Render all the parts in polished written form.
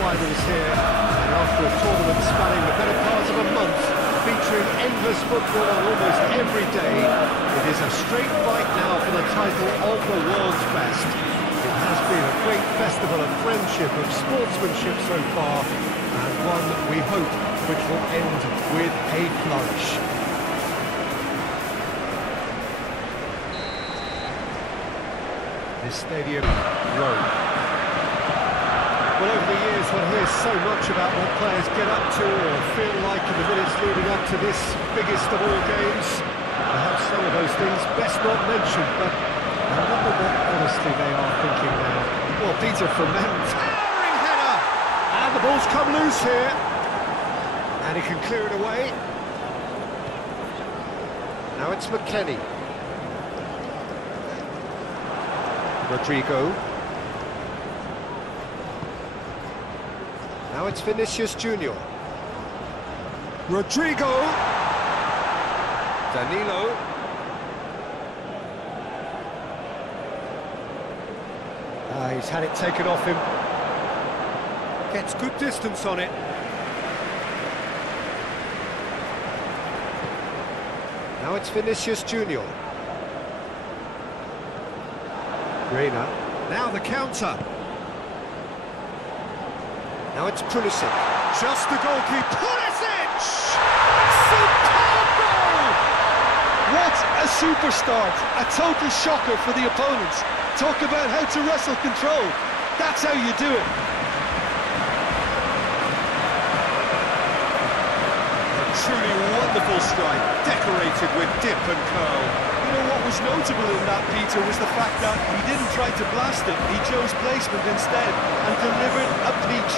finals here, and after a tournament spanning the better part of a month, featuring endless football almost every day, it is a straight fight now for the title of the world's best. It has been a great festival of friendship, of sportsmanship so far, and one, we hope, which will end with a flourish. This stadium, Rome. Well, over the years, one hears so much about what players get up to or feel like in the minutes leading up to this biggest of all games. Perhaps some of those things best not mentioned, but I wonder what honestly they are thinking now. Well, Peter from them, towering header! And the ball's come loose here. And he can clear it away. Now it's McKennie. Rodrigo. Now it's Vinicius Junior. Rodrigo. Danilo. He's had it taken off him. Gets good distance on it. Now it's Vinicius Junior. Reina. Now the counter. Now it's Pulisic. Just the goalkeeper. Pulisic! Superb goal! What a super start. A total shocker for the opponents. Talk about how to wrestle control. That's how you do it. A truly wonderful strike, decorated with dip and curl. You know what was notable in that, Peter, was the fact that he didn't try to blast it. He chose placement instead and delivered a peach.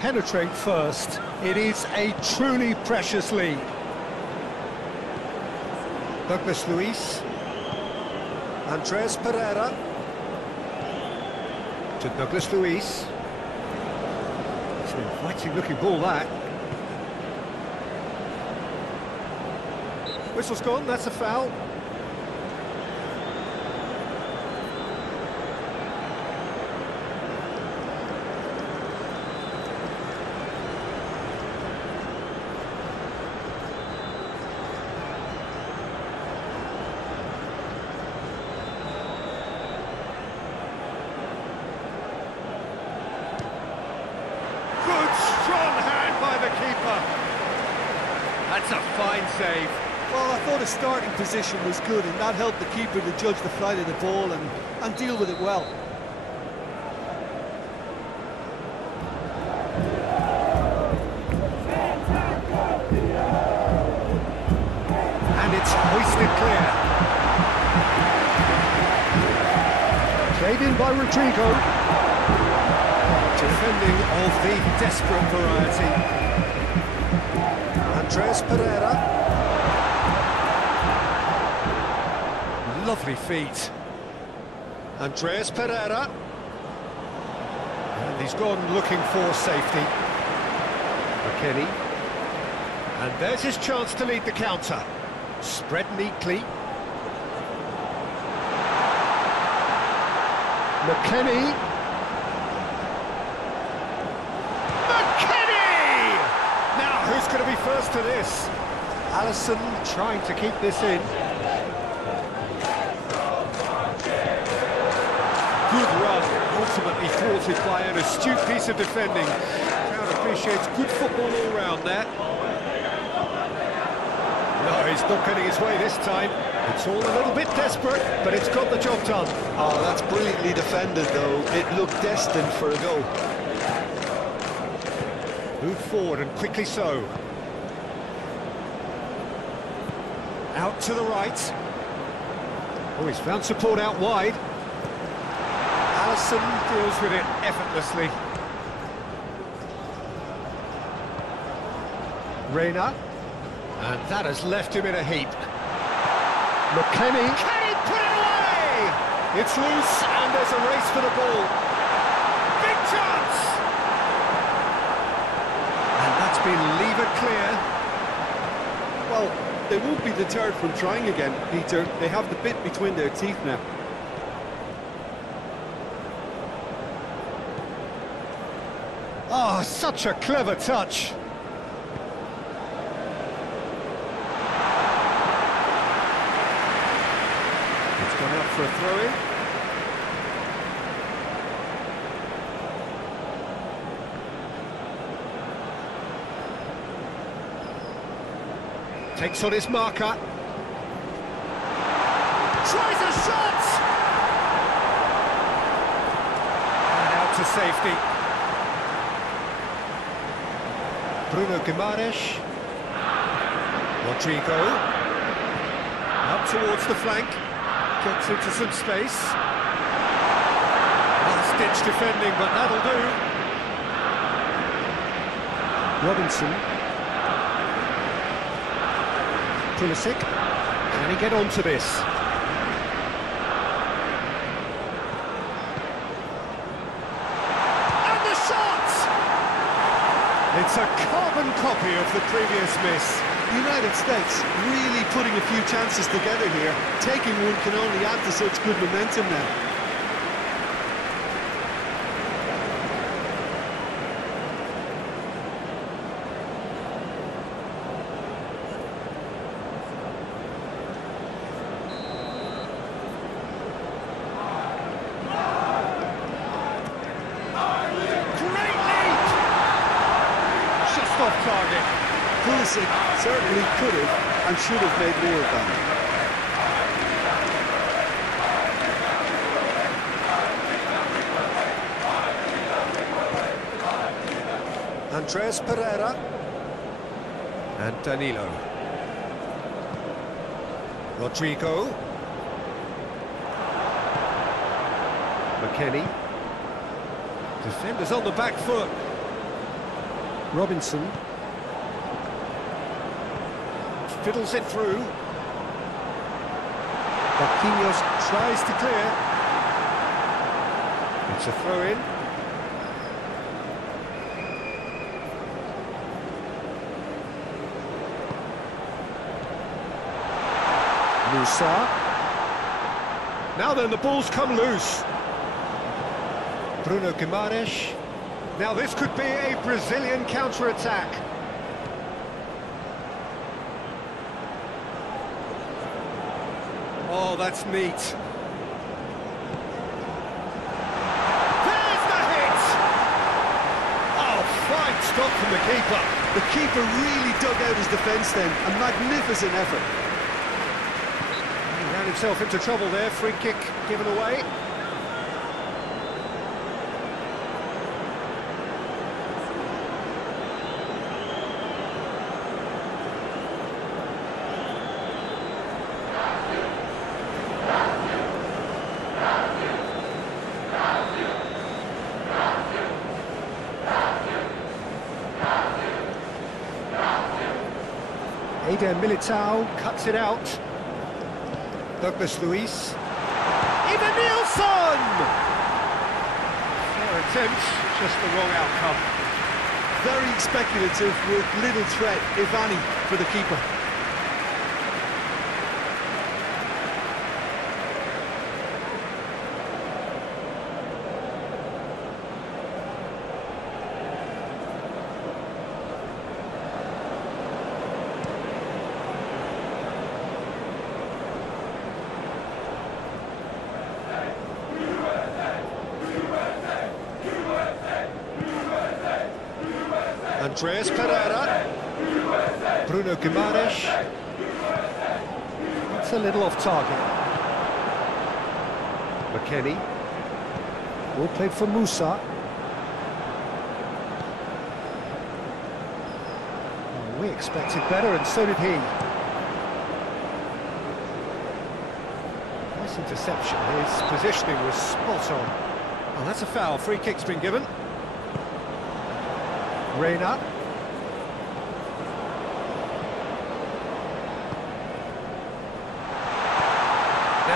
Penetrate first. It is a truly precious lead. Douglas Luiz. Andres Pereira. To Douglas Luiz. It's an inviting looking ball, that. Whistle's gone, that's a foul. That's a fine save. Well, I thought his starting position was good, and that helped the keeper to judge the flight of the ball and deal with it well. And it's hoisted clear. Played in by Rodrigo. Defending of the desperate variety. Andres Pereira. Lovely feet. Andres Pereira. And he's gone looking for safety. McKennie. And there's his chance to lead the counter. Spread neatly. McKennie. Who's going to be first to this? Alisson trying to keep this in. Good run, ultimately thwarted by an astute piece of defending. The crowd appreciates good football all round there. No, he's not getting his way this time. It's all a little bit desperate, but it's got the job done. Oh, that's brilliantly defended, though. It looked destined for a goal. Move forward, and quickly so. Out to the right. Oh, he's found support out wide. Alisson deals with it effortlessly. Reina. And that has left him in a heap. McKennie. Can he put it away? It's loose, and there's a race for the ball. Big chance! And that's been levered clear. Well, they won't be deterred from trying again, Peter. They have the bit between their teeth now. Oh, such a clever touch. It's gone out for a throw-in. Takes on his marker. Tries a shot! And out to safety. Bruno Guimaraes. Rodrigo. Up towards the flank. Gets into some space. Last-ditch defending, but that'll do. Robinson. Pulisic. Can he get onto this? And the shot! It's a carbon copy of the previous miss. The United States really putting a few chances together here. Taking one can only add to such good momentum now. Off target. Pulisic certainly could have and should have made more of that. Andres Pereira. And Danilo. Rodrigo. McKennie. Defenders on the back foot. Robinson. Fiddles it through. Marquinhos tries to clear. It's a throw-in. Musa. Now then, the ball's come loose. Bruno Guimaraes. Now this could be a Brazilian counter-attack. Oh, that's neat. There's the hit! Oh, fine stop from the keeper. The keeper really dug out his defence then. A magnificent effort. He ran himself into trouble there. Free kick given away. Eder Militao cuts it out. Douglas Luiz. Even Nilsson! Fair attempt, just the wrong outcome. Very speculative with little threat, if any, for the keeper. Andres Pereira. Bruno Guimaraes. It's a little off target. McKennie. Ball played for Musa. Oh, we expected better, and so did he. Nice interception. His positioning was spot on. Oh, that's a foul. Free kick's been given. Reina.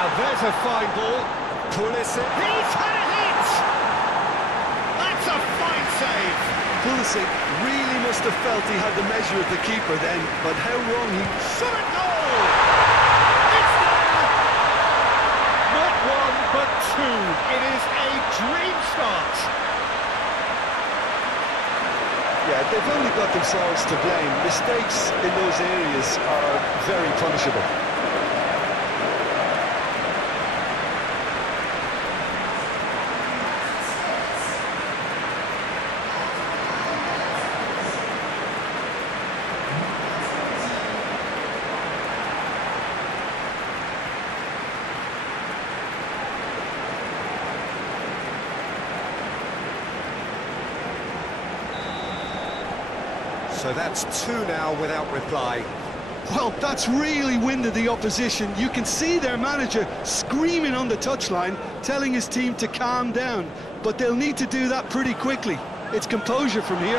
Now there's a fine ball. Pulisic. He's had a hit! That's a fine save. Pulisic really must have felt he had the measure of the keeper then, but how wrong he... Shot at goal! It's there! Not one, but two. It is a dream start. Yeah, they've only got themselves to blame. Mistakes in those areas are very punishable. So that's two now without reply. Well, that's really winded the opposition. You can see their manager screaming on the touchline, telling his team to calm down. But they'll need to do that pretty quickly. It's composure from here.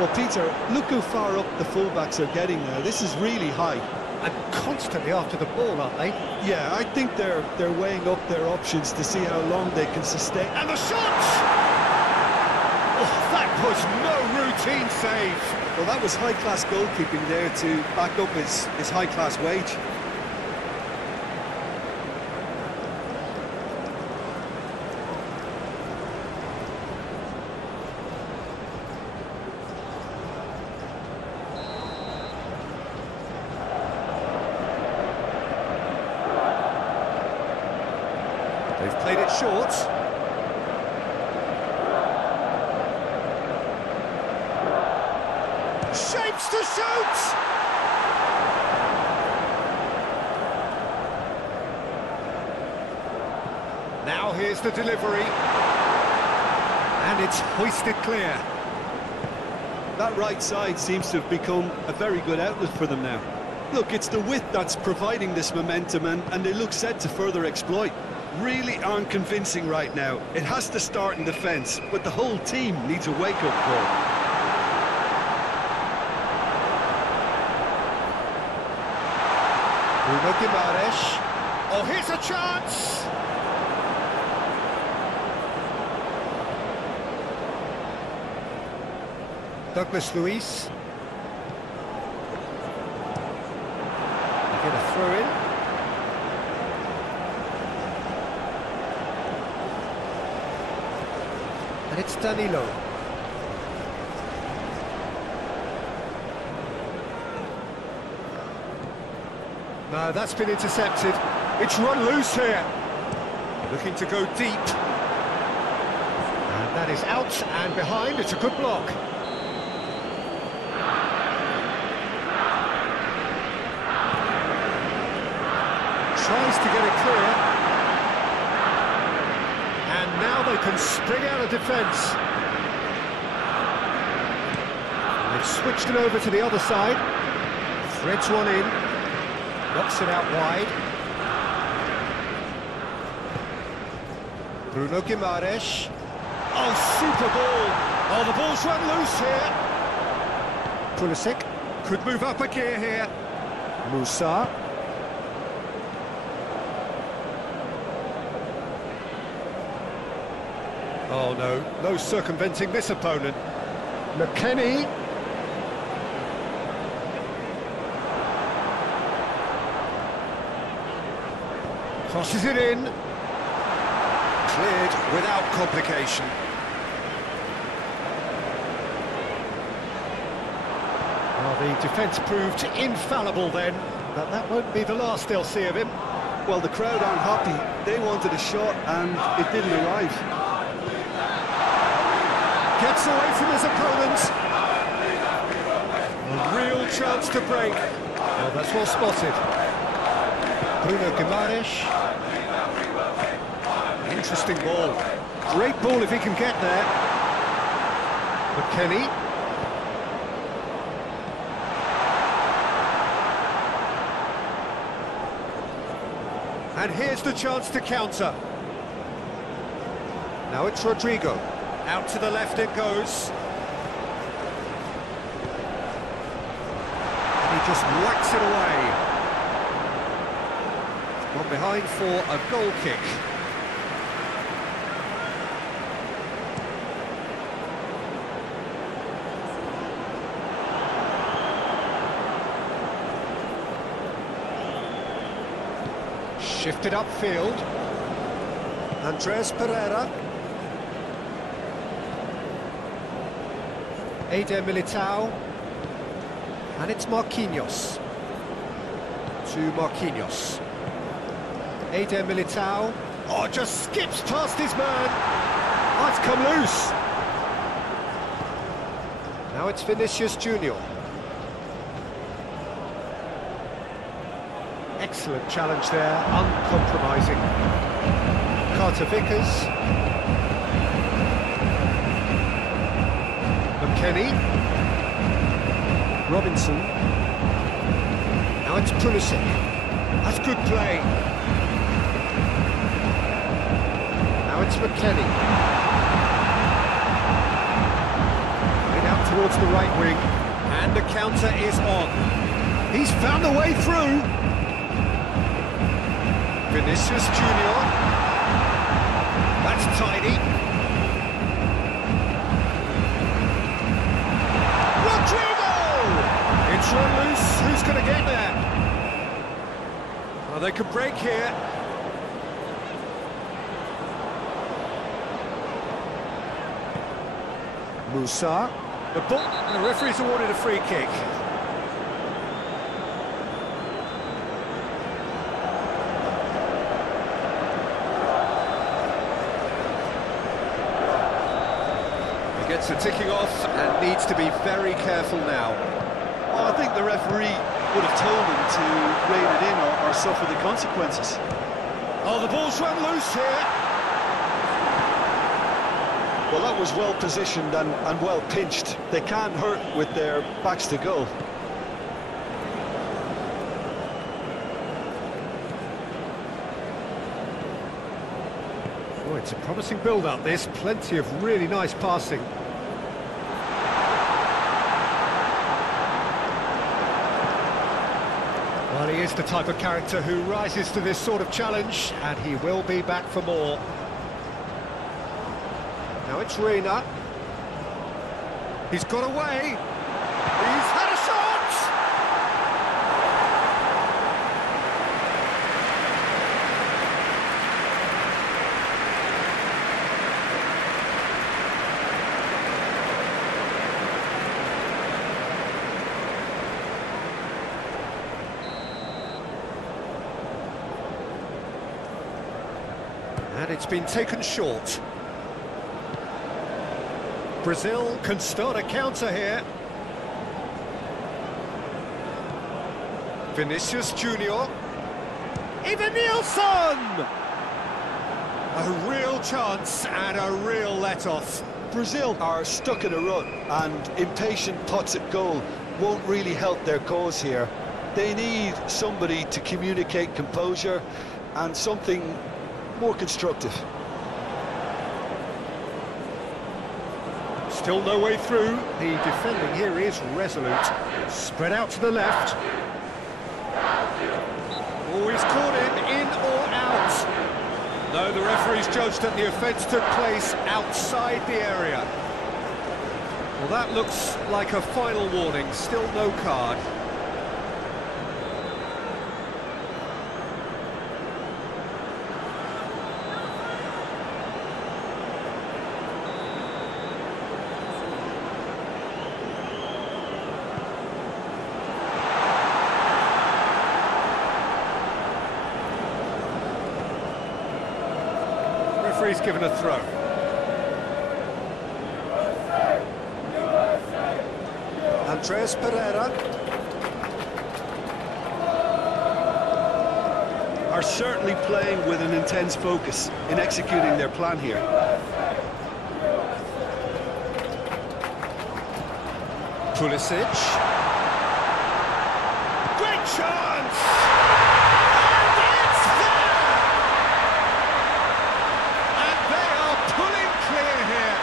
Well, Peter, look how far up the fullbacks are getting now. This is really high. And constantly after the ball, aren't they? Yeah, I think they're weighing up their options to see how long they can sustain. And the shot! Oh, that was no routine save. Well, that was high-class goalkeeping there to back up his high-class wage. They've played it short. Shapes to shoot! Now here's the delivery. And it's hoisted clear. That right side seems to have become a very good outlet for them now. Look, it's the width that's providing this momentum, and they look set to further exploit. Really aren't convincing right now. It has to start in defence, but the whole team needs a wake-up call. Bruno Guimaraes. Oh, here's a chance! Douglas Luiz. They get a throw in. And it's Danilo. No, that's been intercepted. It's run loose here. Looking to go deep. And that is out and behind. It's a good block. Tries to get it clear. And now they can spring out of defence. They've switched it over to the other side. Threads one in. Knocks it out wide. Bruno Guimaraes. Oh, super ball. Oh, the ball's run loose here. Pulisic could move up a gear here. Musa. Oh, no circumventing this opponent. McKennie. Crosses it in. Cleared without complication. Well, the defence proved infallible then, but that won't be the last they'll see of him. Well, the crowd aren't happy. They wanted a shot, and it didn't arrive. Gets away from his opponent. A real chance to break. Oh, that's well spotted. Bruno Guimaraes. Interesting ball. Great ball if he can get there. McKennie. And here's the chance to counter. Now it's Rodrigo. Out to the left it goes. And he just whacks it away. Gone behind for a goal kick. Shifted upfield. Andres Pereira. Eder Militao. And it's Marquinhos. To Marquinhos. Eder Militao. Oh, just skips past his man. Oh, it's come loose. Now it's Vinicius Junior. Excellent challenge there, uncompromising. Carter Vickers. McKennie. Robinson. Now it's Pulisic. That's good play. Now it's McKennie. Going out towards the right wing. And the counter is on. He's found a way through. Vinicius Junior. That's tidy. Rodrigo! It's run loose. Who's going to get there? Well, they could break here. Musa. The referee's awarded a free kick. Gets the ticking off and needs to be very careful now. Well, I think the referee would have told him to rein it in or suffer the consequences. Oh, the ball's run loose here. Well, that was well positioned and well pinched. They can't hurt with their backs to goal. Oh, it's a promising build-up, this. Plenty of really nice passing. Well, he is the type of character who rises to this sort of challenge, and he will be back for more. Now it's Reina. He's got away. He's had a shot! And it's been taken short. Brazil can start a counter here. Vinicius Junior. Even Nielsen! A real chance and a real let-off. Brazil are stuck in a rut, and impatient pots at goal won't really help their cause here. They need somebody to communicate composure and something more constructive. Still no way through. The defending here is resolute. Spread out to the left. Oh, he's caught in or out. No, the referee's judged that the offence took place outside the area. Well, that looks like a final warning. Still no card. Referee's given a throw. Andres Pereira. Are certainly playing with an intense focus in executing their plan here. Pulisic. Great chance! And it's there! And they are pulling clear here.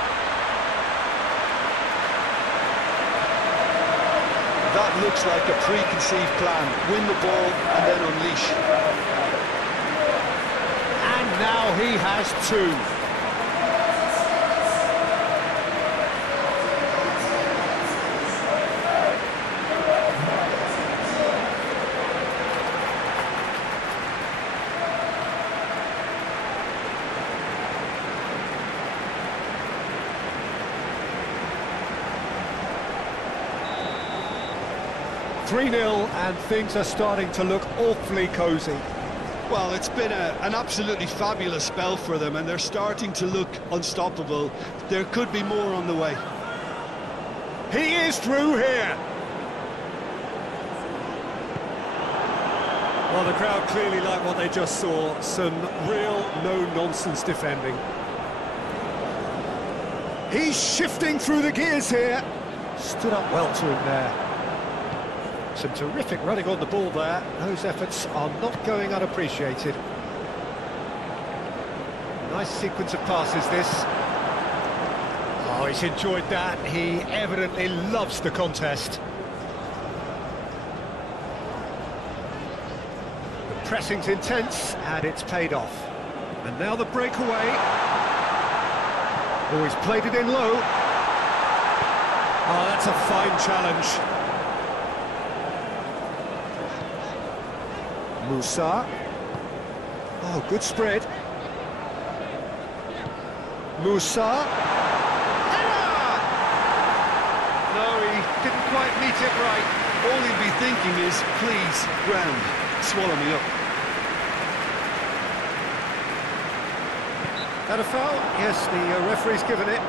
That looks like a preconceived plan. Win the ball and then unleash. now he has two. 3-0 and things are starting to look awfully cosy. Well, it's been an absolutely fabulous spell for them, and they're starting to look unstoppable. There could be more on the way. He is through here. Well, the crowd clearly like what they just saw. Some real no-nonsense defending. He's shifting through the gears here. Stood up well to him there. Some terrific running on the ball there. Those efforts are not going unappreciated. Nice sequence of passes, this. Oh, he's enjoyed that. He evidently loves the contest. The pressing's intense, and it's paid off. And now the breakaway. Oh, he's played it in low. Oh, that's a fine challenge. Musa. Oh, good spread. Musa. Header! No, he didn't quite meet it right. All he'd be thinking is, please, ground, swallow me up. That a foul? Yes, the referee's given it.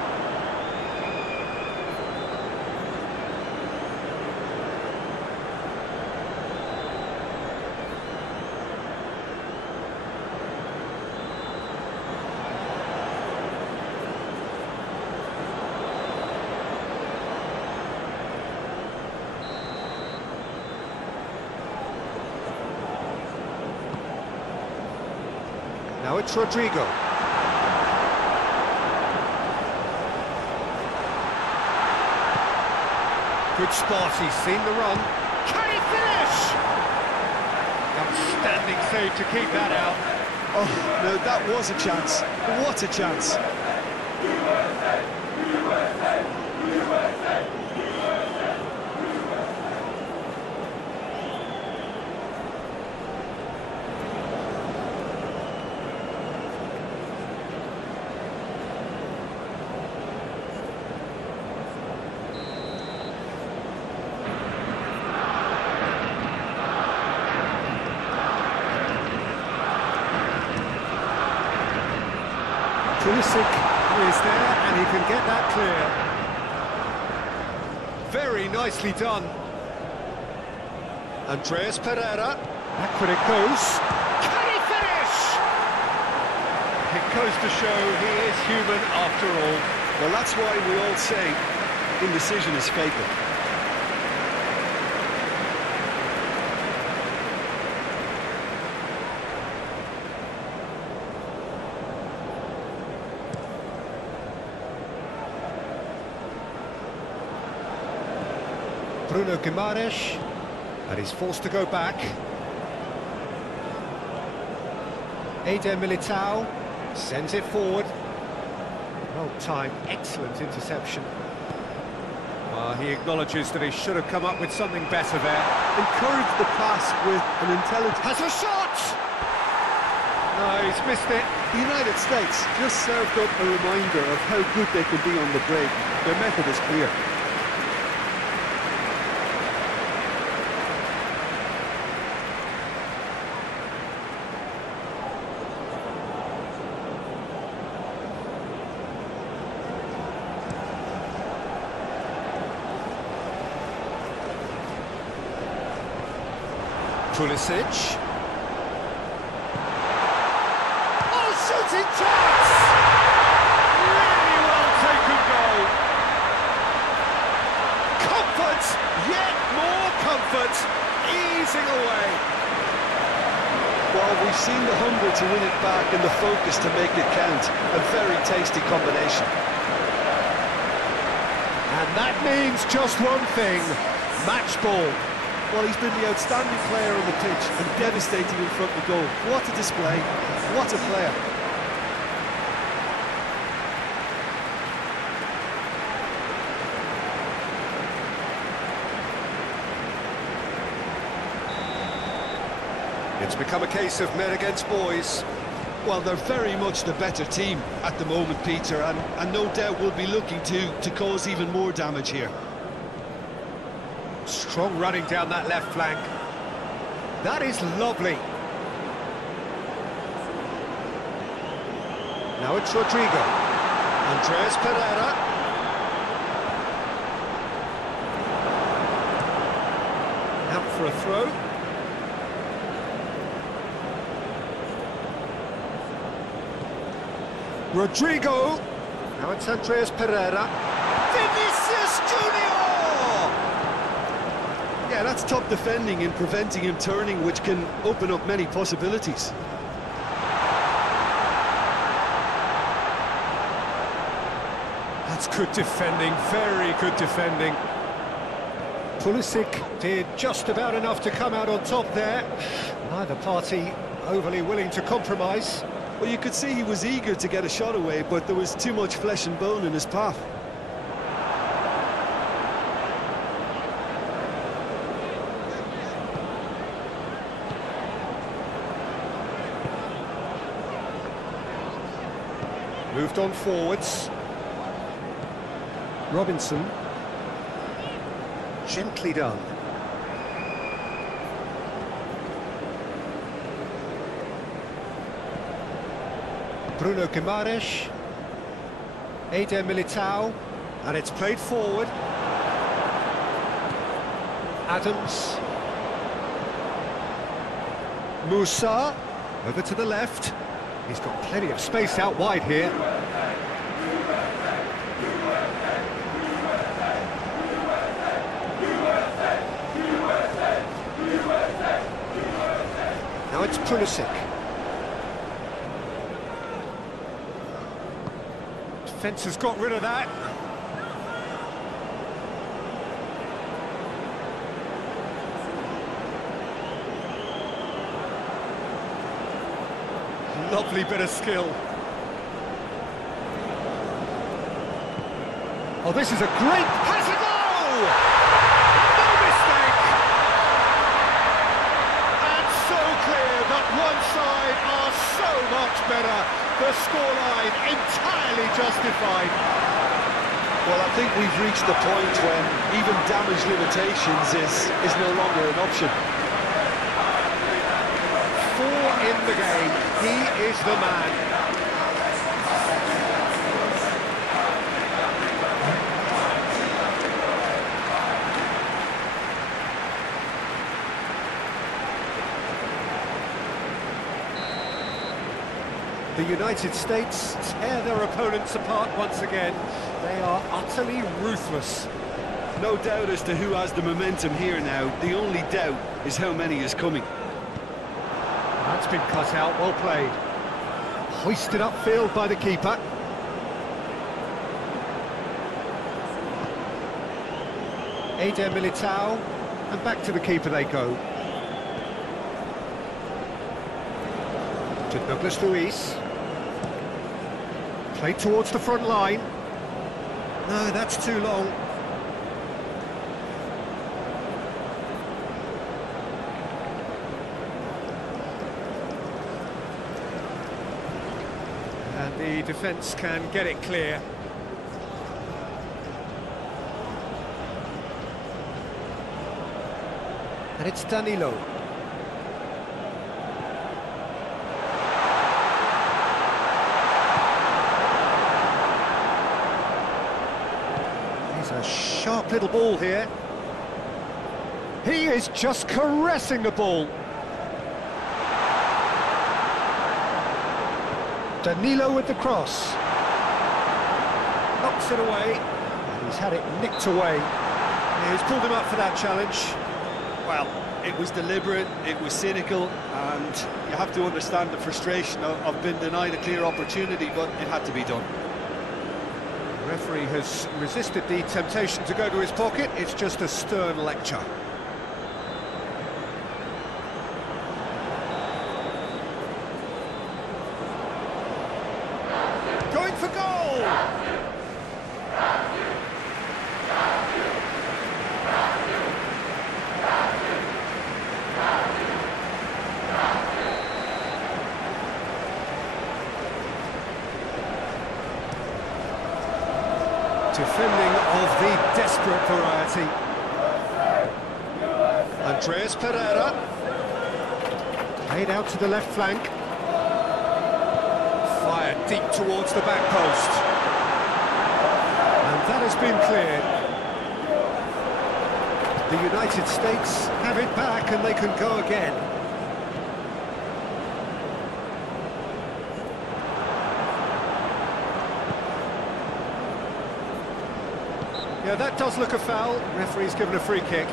Now it's Rodrigo. Good spot, he's seen the run. Can he finish? Outstanding save to keep that out. Oh, no, that was a chance. What a chance. Pulisic is there, and he can get that clear. Very nicely done. Andreas Pereira. Backward it goes. Can he finish? It goes to show he is human after all. Well, that's why we all say indecision is fatal. Bruno Guimaraes, and he's forced to go back. Eder Militao sends it forward. Well timed, excellent interception. He acknowledges that he should have come up with something better there. Encourage the pass with an intelligent... Has a shot! No, he's missed it. The United States just served up a reminder of how good they can be on the break. Their method is clear. Pulisic. Oh, shooting chance! Really well taken goal. Comfort, yet more comfort, easing away. Well, we've seen the hunger to win it back and the focus to make it count. A very tasty combination. And that means just one thing, match ball. Well, he's been the outstanding player on the pitch and devastating in front of the goal. What a display, what a player. It's become a case of men against boys. Well, they're very much the better team at the moment, Peter, and no doubt will be looking to cause even more damage here. Strong running down that left flank. That is lovely. Now it's Rodrigo. Andreas Pereira. Out for a throw. Rodrigo. Now it's Andreas Pereira. Vinicius Junior! Yeah, that's top defending and preventing him turning, which can open up many possibilities. That's good defending, very good defending. Pulisic did just about enough to come out on top there. Neither party overly willing to compromise. Well, you could see he was eager to get a shot away, but there was too much flesh and bone in his path. Moved on forwards. Robinson. Gently done. Bruno Guimaraes. Eder Militao. And it's played forward. Adams. Moussa. Over to the left. He's got plenty of space out wide here. Now it's Pulisic. Defence has got rid of that. Lovely bit of skill. Oh, this is a great pass and goal! No mistake! And so clear that one side are so much better. The scoreline entirely justified. Well, I think we've reached the point when even damage limitations is no longer an option. 4 in the game, he is the man. The United States tear their opponents apart once again. They are utterly ruthless. No doubt as to who has the momentum here now. The only doubt is how many is coming. That's been cut out, well played. Hoisted upfield by the keeper. Eder Militao, and back to the keeper they go. To Douglas Luiz. Played towards the front line. No, that's too long. And the defence can get it clear. And it's Danilo. He's a sharp little ball here. He is just caressing the ball. Danilo with the cross. Knocks it away. And he's had it nicked away. Yeah, he's pulled him up for that challenge. Well, it was deliberate, it was cynical, and you have to understand the frustration of being denied a clear opportunity, but it had to be done. The referee has resisted the temptation to go to his pocket. It's just a stern lecture. Going for goal! Defending of the desperate variety. Andreas Pereira. Played out to the left flank. Fired deep towards the back post. And that has been cleared. The United States have it back and they can go again. Yeah, that does look a foul. Referee's given a free kick.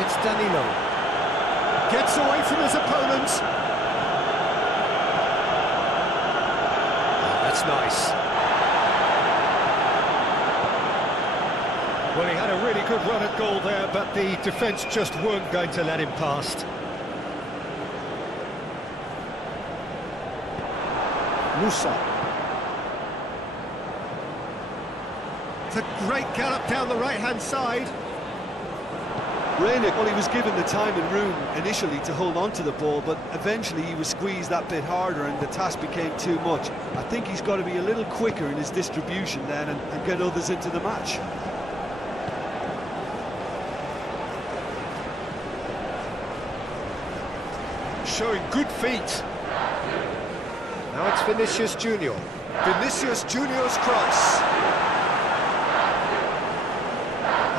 It's Danilo. Gets away from his opponent. Oh, that's nice. Well, he had a really good run at goal there, but the defence just weren't going to let him past. Musa. It's a great gallop down the right-hand side. Well, he was given the time and room initially to hold on to the ball, but eventually he was squeezed that bit harder and the task became too much. I think he's got to be a little quicker in his distribution then and get others into the match. Showing good feet. Now it's Vinicius Junior. Vinicius Junior's cross.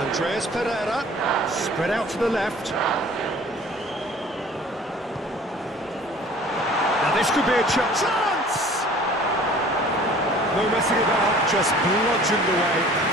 Andreas Pereira, spread out to the left. Now this could be a chance. No messing about, just bludgeoned away.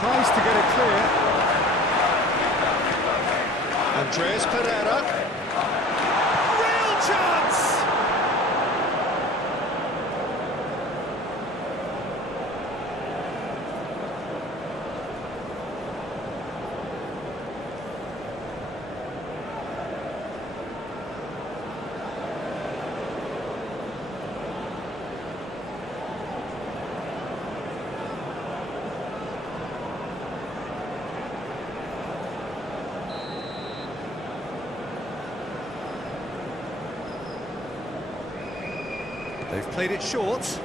Tries to get it clear. Andreas Pereira. Real chance! They've played it short.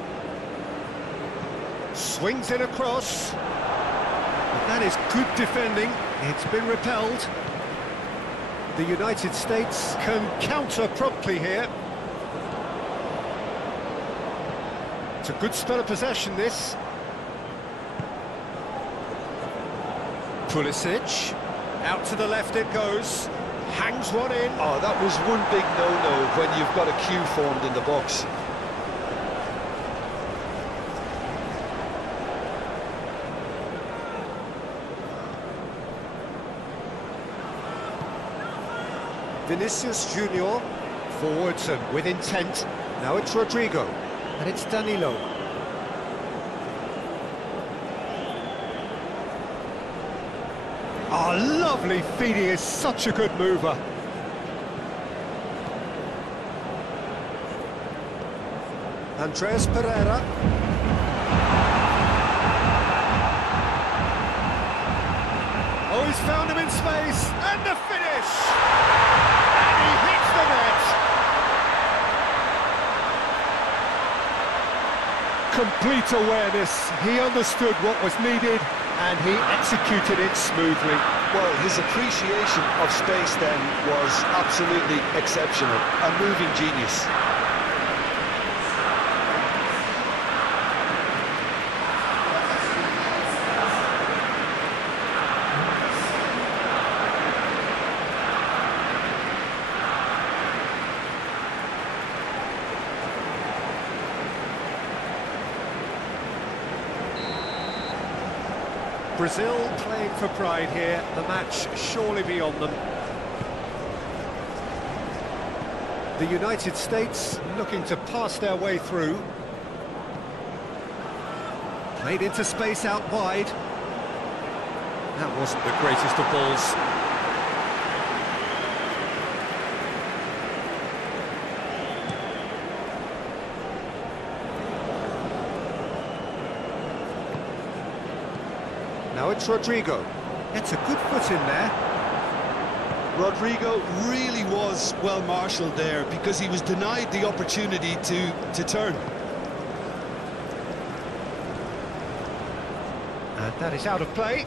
Swings in across. But that is good defending. It's been repelled. The United States can counter promptly here. It's a good spell of possession, this. Pulisic. Out to the left it goes. Hangs one in. Oh, that was one big no-no when you've got a queue formed in the box. Vinicius Junior, forwards and with intent. Now it's Rodrigo, and it's Danilo. Oh, lovely feed, he is such a good mover. Andreas Pereira. Oh, he's found him in space, and the finish! And he hits the net! Complete awareness, he understood what was needed, and he executed it smoothly. Well, his appreciation of space then was absolutely exceptional. A moving genius. Brazil playing for pride here, the match surely beyond them. The United States looking to pass their way through. Played into space out wide. That wasn't the greatest of balls. Now it's Rodrigo. It's a good foot in there. Rodrigo really was well marshalled there because he was denied the opportunity to turn. And that is out of play.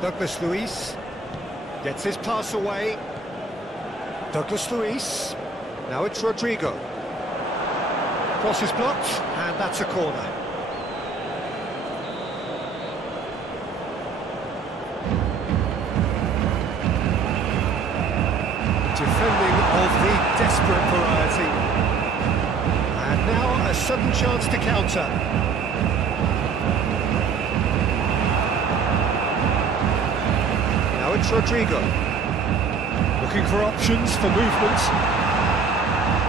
Douglas Luiz gets his pass away. Douglas Luiz. Now it's Rodrigo. Cross is blocked, and that's a corner. Defending of the desperate variety. And now a sudden chance to counter. Now it's Rodrigo. Looking for options for movement.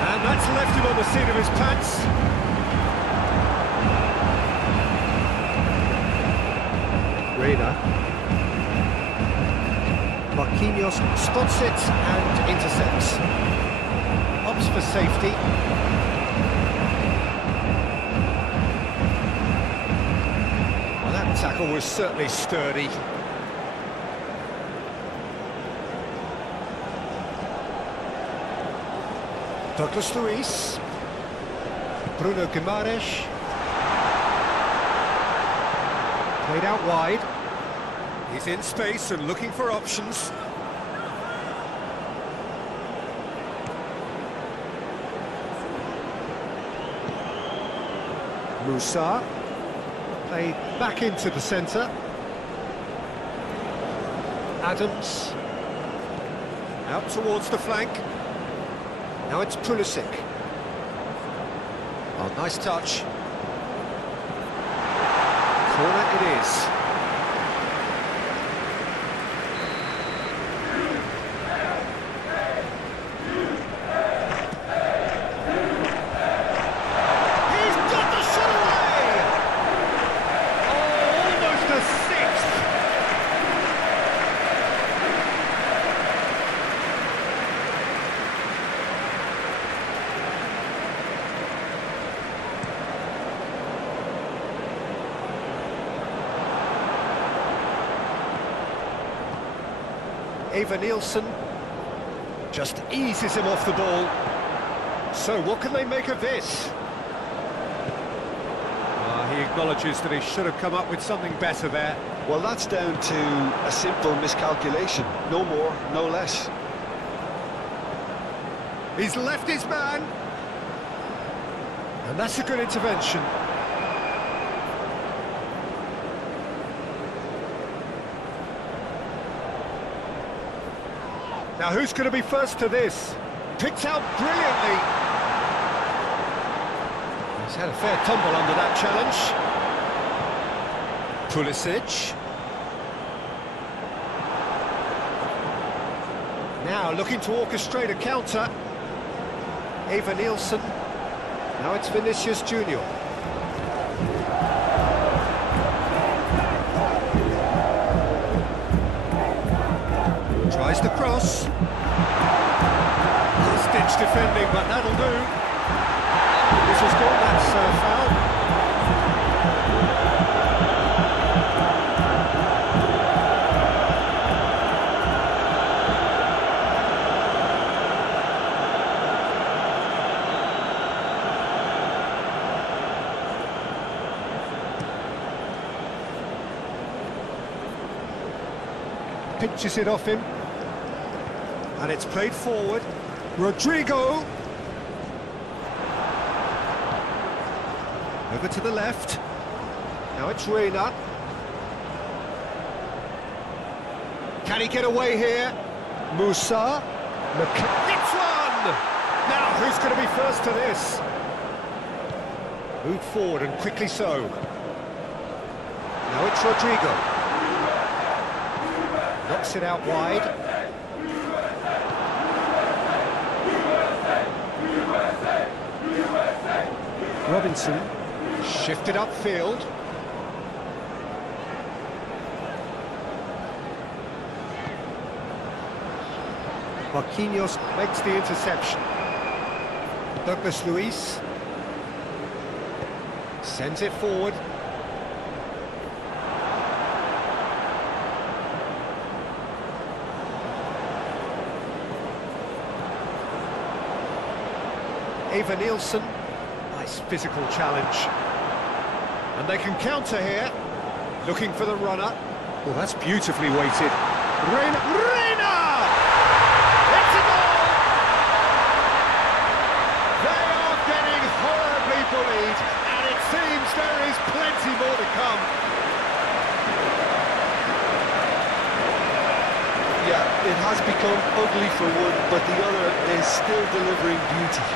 And that's left him on the seat of his pants. Reina. Marquinhos spots it and intercepts. Opts for safety. Well, that tackle was certainly sturdy. Douglas Luiz, Bruno Guimaraes, played out wide, he's in space and looking for options. Musa, played back into the centre. Adams, out towards the flank. Now it's Pulisic. Oh, nice touch. Corner it is. He's got the shot away! Oh, almost a sixth. Eva Nielsen just eases him off the ball. So what can they make of this? He acknowledges that he should have come up with something better there. Well, that's down to a simple miscalculation. No more, no less. He's left his man. And that's a good intervention. Now who's going to be first to this? Picked out brilliantly. He's had a fair tumble under that challenge. Pulisic. Now looking to orchestrate a counter. Eva Nielsen. Now it's Vinicius Junior. Tries the cross. Stitch defending, but that'll do. This is good, that's foul. Pinches it off him. And it's played forward. Rodrigo. Over to the left. Now it's Reina. Can he get away here? Musa. It's one! Now, who's going to be first to this? Moved forward and quickly so. Now it's Rodrigo. Knocks it out wide. Robinson. Shifted upfield. Marquinhos makes the interception. Douglas Luiz sends it forward. Eva Nielsen, nice physical challenge. And they can counter here, looking for the runner. Well, that's beautifully weighted. Reina! It's a goal! They are getting horribly bullied, and it seems there is plenty more to come. Yeah, it has become ugly for one, but the other is still delivering beauty.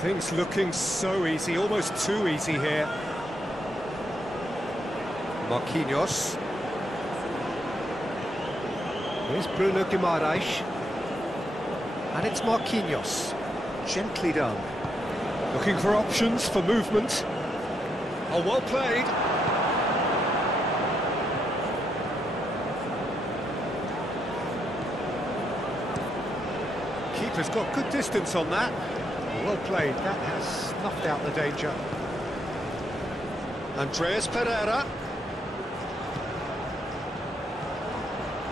Things looking so easy, almost too easy here. Marquinhos. Here's Bruno Guimaraes. And it's Marquinhos. Gently done. Looking for options for movement. Oh, well played. Keeper's got good distance on that. Well played, that has snuffed out the danger. Andreas Pereira.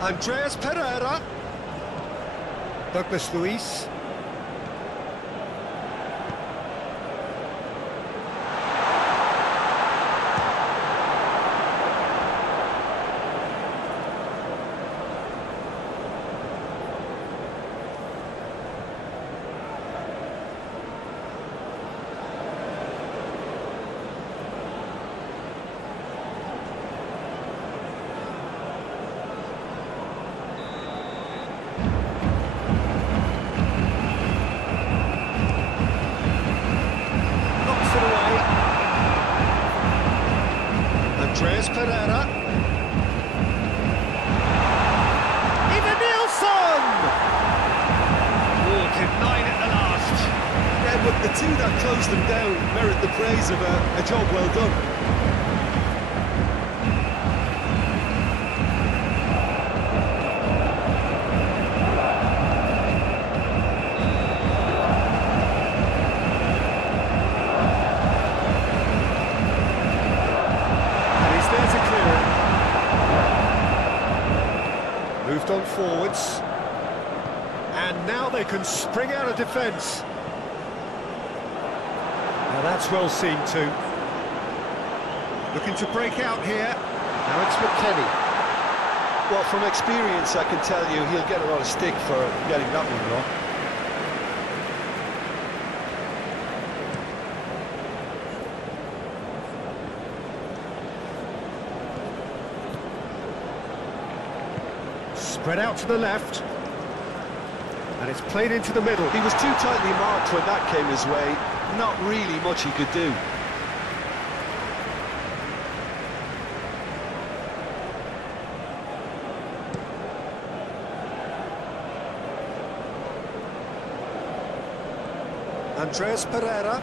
Andreas Pereira. Douglas Luiz. Andreas Pereira. Eva Nielsen! Oh, denied at the last. Yeah, but the two that closed them down merit the praise of a job well done. Moved on forwards, and now they can spring out of defence. Now that's well seen too. Looking to break out here. Now it's McKennie. Well, from experience, I can tell you he'll get a lot of stick for getting that one wrong. Spread out to the left, and it's played into the middle. He was too tightly marked when that came his way. Not really much he could do. Andreas Pereira.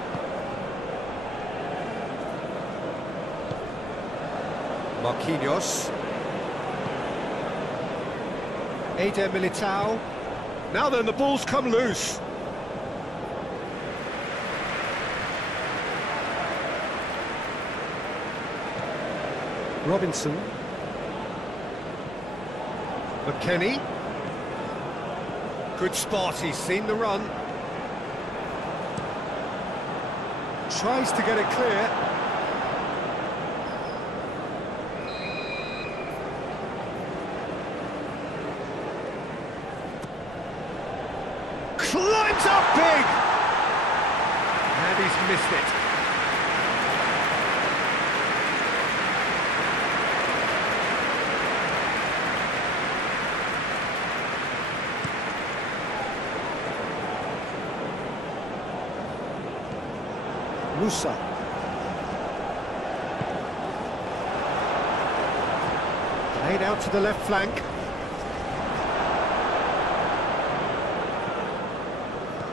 Marquinhos. Eder Militao. Now then, the ball's come loose. Robinson. McKennie. Good spot, he's seen the run. Tries to get it clear. Climbs up big! And he's missed it. Musa. Played out to the left flank.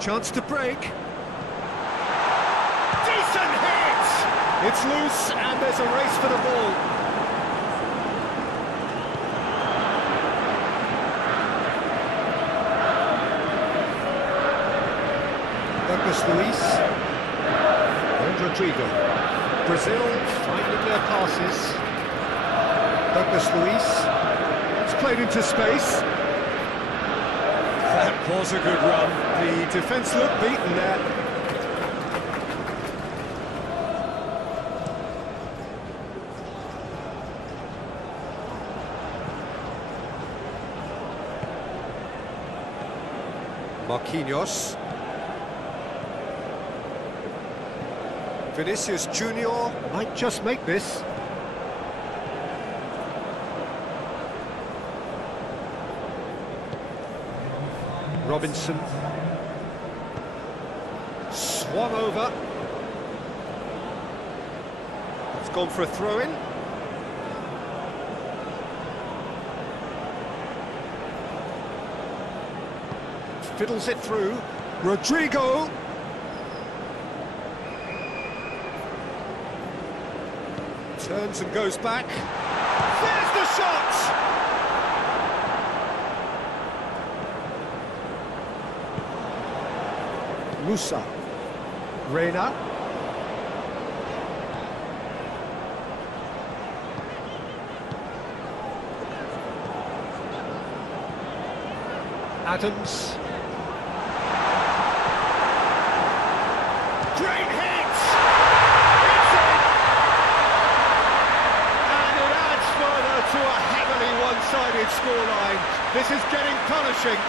Chance to break. Decent hit! It's loose and there's a race for the ball. Douglas Luiz. Rodrigo. Brazil finding their passes. Douglas Luiz. It's played into space. That was a good run. The defence looked beaten there. Marquinhos. Vinicius Junior might just make this. Robinson. Swung over. It's gone for a throw-in. Fiddles it through. Rodrigo. Turns and goes back. There's the shot! Musa. Reina. Adams. Great hit! It's in! And it adds further to a heavily one-sided scoreline. This is getting punishing.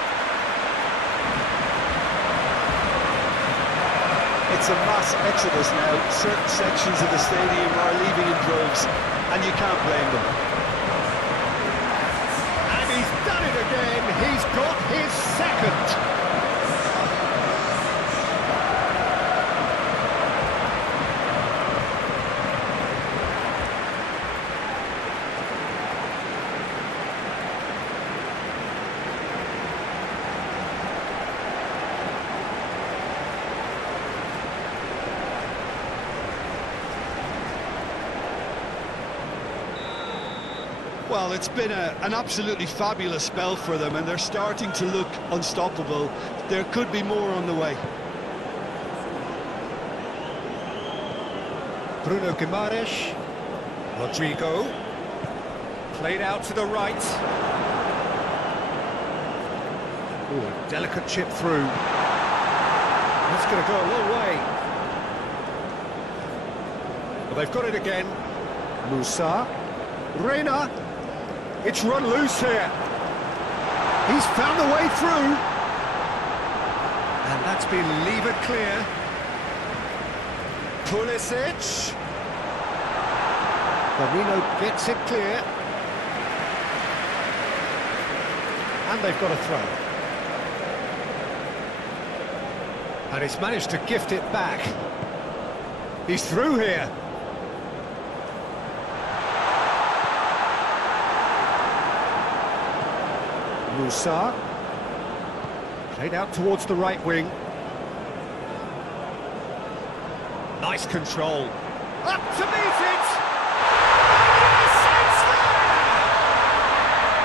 It's a mass exodus now. Certain sections of the stadium are leaving in droves, and you can't blame them. And he's done it again. He's got his second. Well, it's been an absolutely fabulous spell for them, and they're starting to look unstoppable. There could be more on the way. Bruno Guimaraes. Rodrigo. Played out to the right. Ooh, a delicate chip through. That's going to go a long way. Well, they've got it again. Musa. Reina. It's run loose here. He's found a way through. And that's been levered clear. Pulisic. Firmino gets it clear. And they've got a throw. And he's managed to gift it back. He's through here. Musa. Played out towards the right wing. Nice control. Up to meet it! Yes, it's there!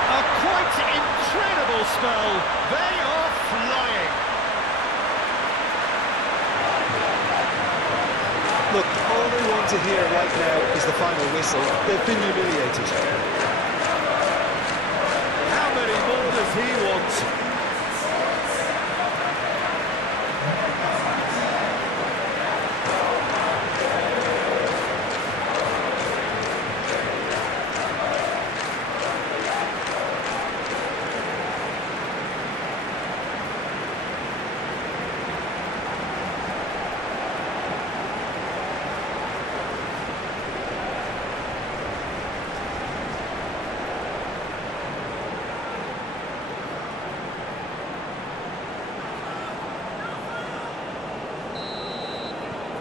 A quite incredible spell. They are flying. Look, all they want to hear right now is the final whistle. They've been humiliated. How many more does he want?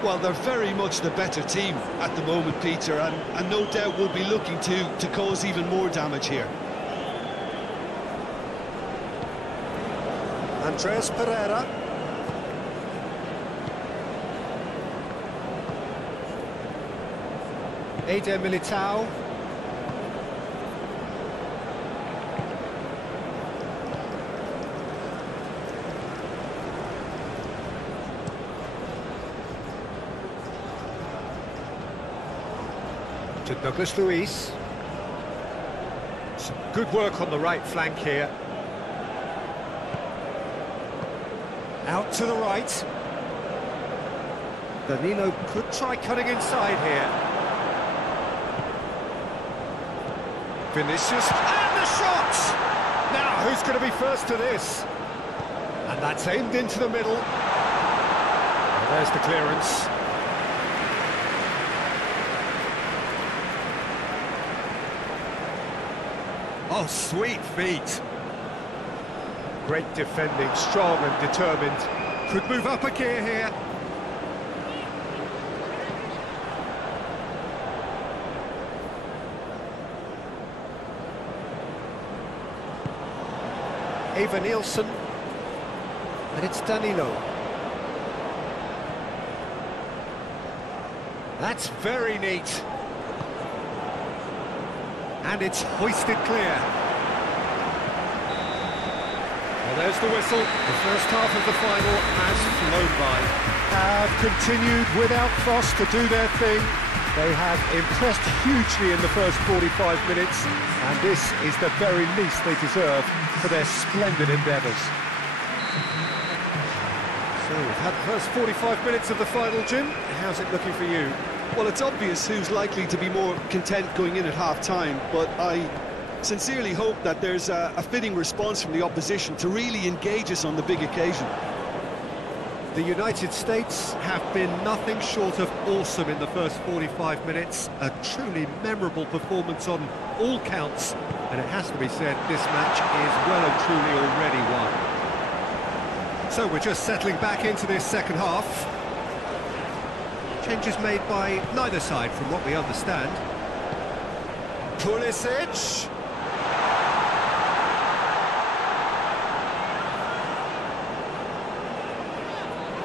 Well, they're very much the better team at the moment, Peter, and no doubt will be looking to cause even more damage here. Andreas Pereira. Eder Militao. To Douglas Luiz. Some good work on the right flank here. Out to the right. Danilo could try cutting inside here. Vinicius, and the shot! Now, who's going to be first to this? And that's aimed into the middle. And there's the clearance. Oh, sweet feet. Great defending, strong and determined. Could move up a gear here. Eva Nielsen. And it's Danilo. That's very neat. And it's hoisted clear. Well, there's the whistle. The first half of the final has flown by. Have continued without fuss to do their thing. They have impressed hugely in the first 45 minutes, and this is the very least they deserve for their splendid endeavours. So we've had the first 45 minutes of the final, Jim. How's it looking for you? Well, it's obvious who's likely to be more content going in at half-time, but I sincerely hope that there's a fitting response from the opposition to really engage us on the big occasion. The United States have been nothing short of awesome in the first 45 minutes. A truly memorable performance on all counts, and it has to be said, this match is well and truly already won. So we're just settling back into this second half. Changes made by neither side, from what we understand. Pulisic.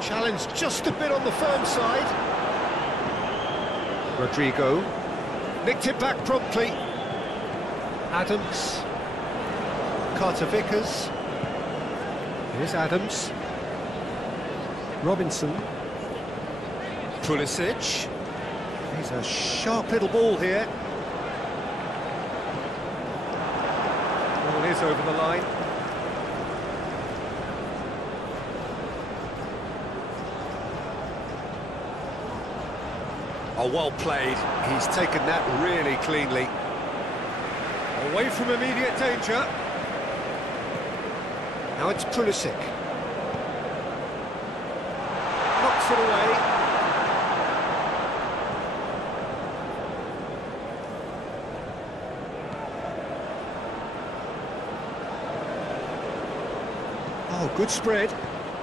Challenged just a bit on the firm side. Rodrigo. Nicked it back promptly. Adams. Carter Vickers. Here's Adams. Robinson. Pulisic. He's a sharp little ball here. Ball is over the line. Oh, well played. He's taken that really cleanly. Away from immediate danger. Now it's Pulisic. Knocks it away. Oh, good spread.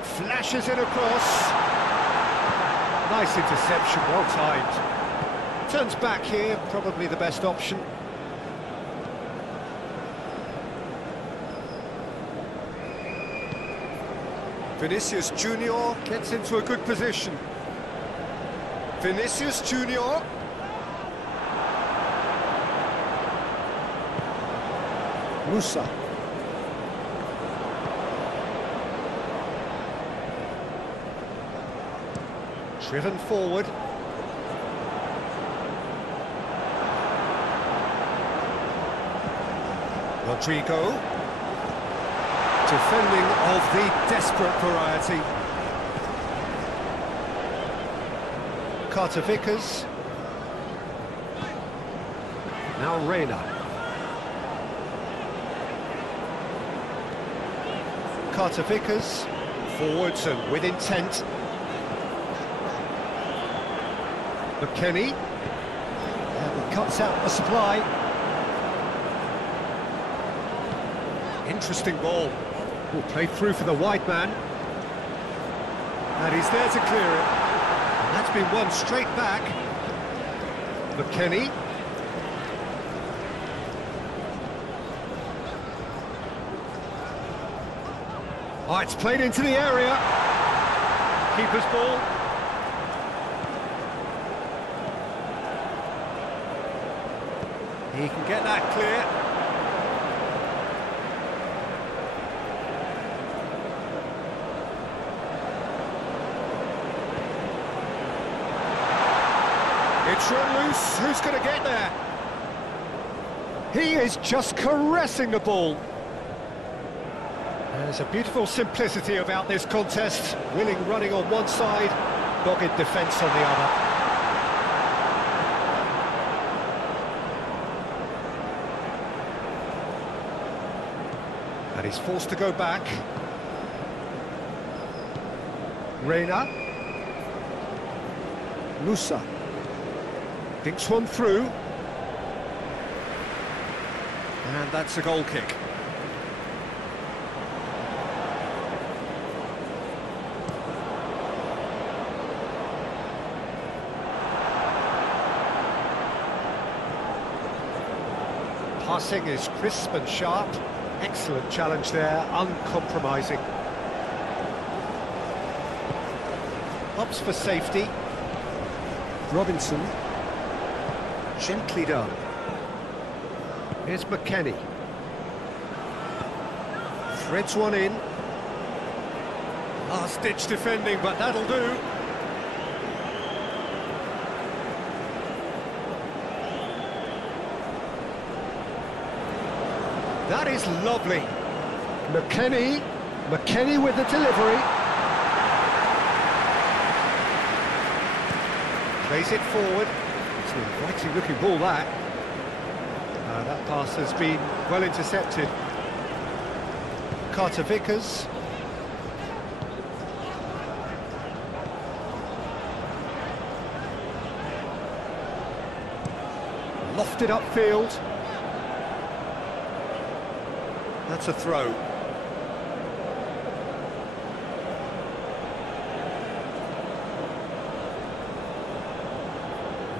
Flashes it across. Nice interception, well timed. Turns back here, probably the best option. Vinicius Junior gets into a good position. Vinicius Junior. Musa. Driven forward. Rodrigo. Defending of the desperate variety. Carter Vickers. Now Reina. Carter Vickers. Forwards and with intent. McKennie, and he cuts out the supply. Interesting ball. Played through for the wide man. And he's there to clear it. That's been won straight back. McKennie. Oh, it's played into the area. Keeper's ball. He can get that clear. It's run loose. Who's going to get there? He is just caressing the ball. There's a beautiful simplicity about this contest. Willing running on one side, dogged defence on the other. And he's forced to go back. Reina. Musa. Dinks one through. And that's a goal kick. Passing is crisp and sharp. Excellent challenge there, uncompromising. Opts for safety. Robinson. Gently done. Here's McKennie. Threads one in. Last-ditch defending, but that'll do. That is lovely. McKennie with the delivery. Plays it forward. It's an inviting looking ball, that. That pass has been well intercepted. Carter Vickers. Lofted upfield. That's a throw.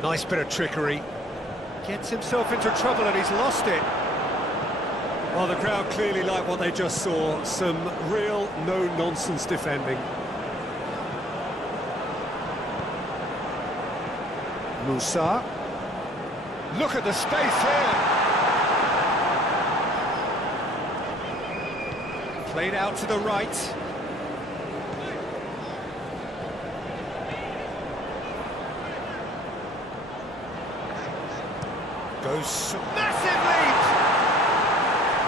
Nice bit of trickery. Gets himself into trouble and he's lost it. Well, the crowd clearly like what they just saw. Some real no-nonsense defending. Musa. Look at the space here. Played out to the right. Goes massive lead!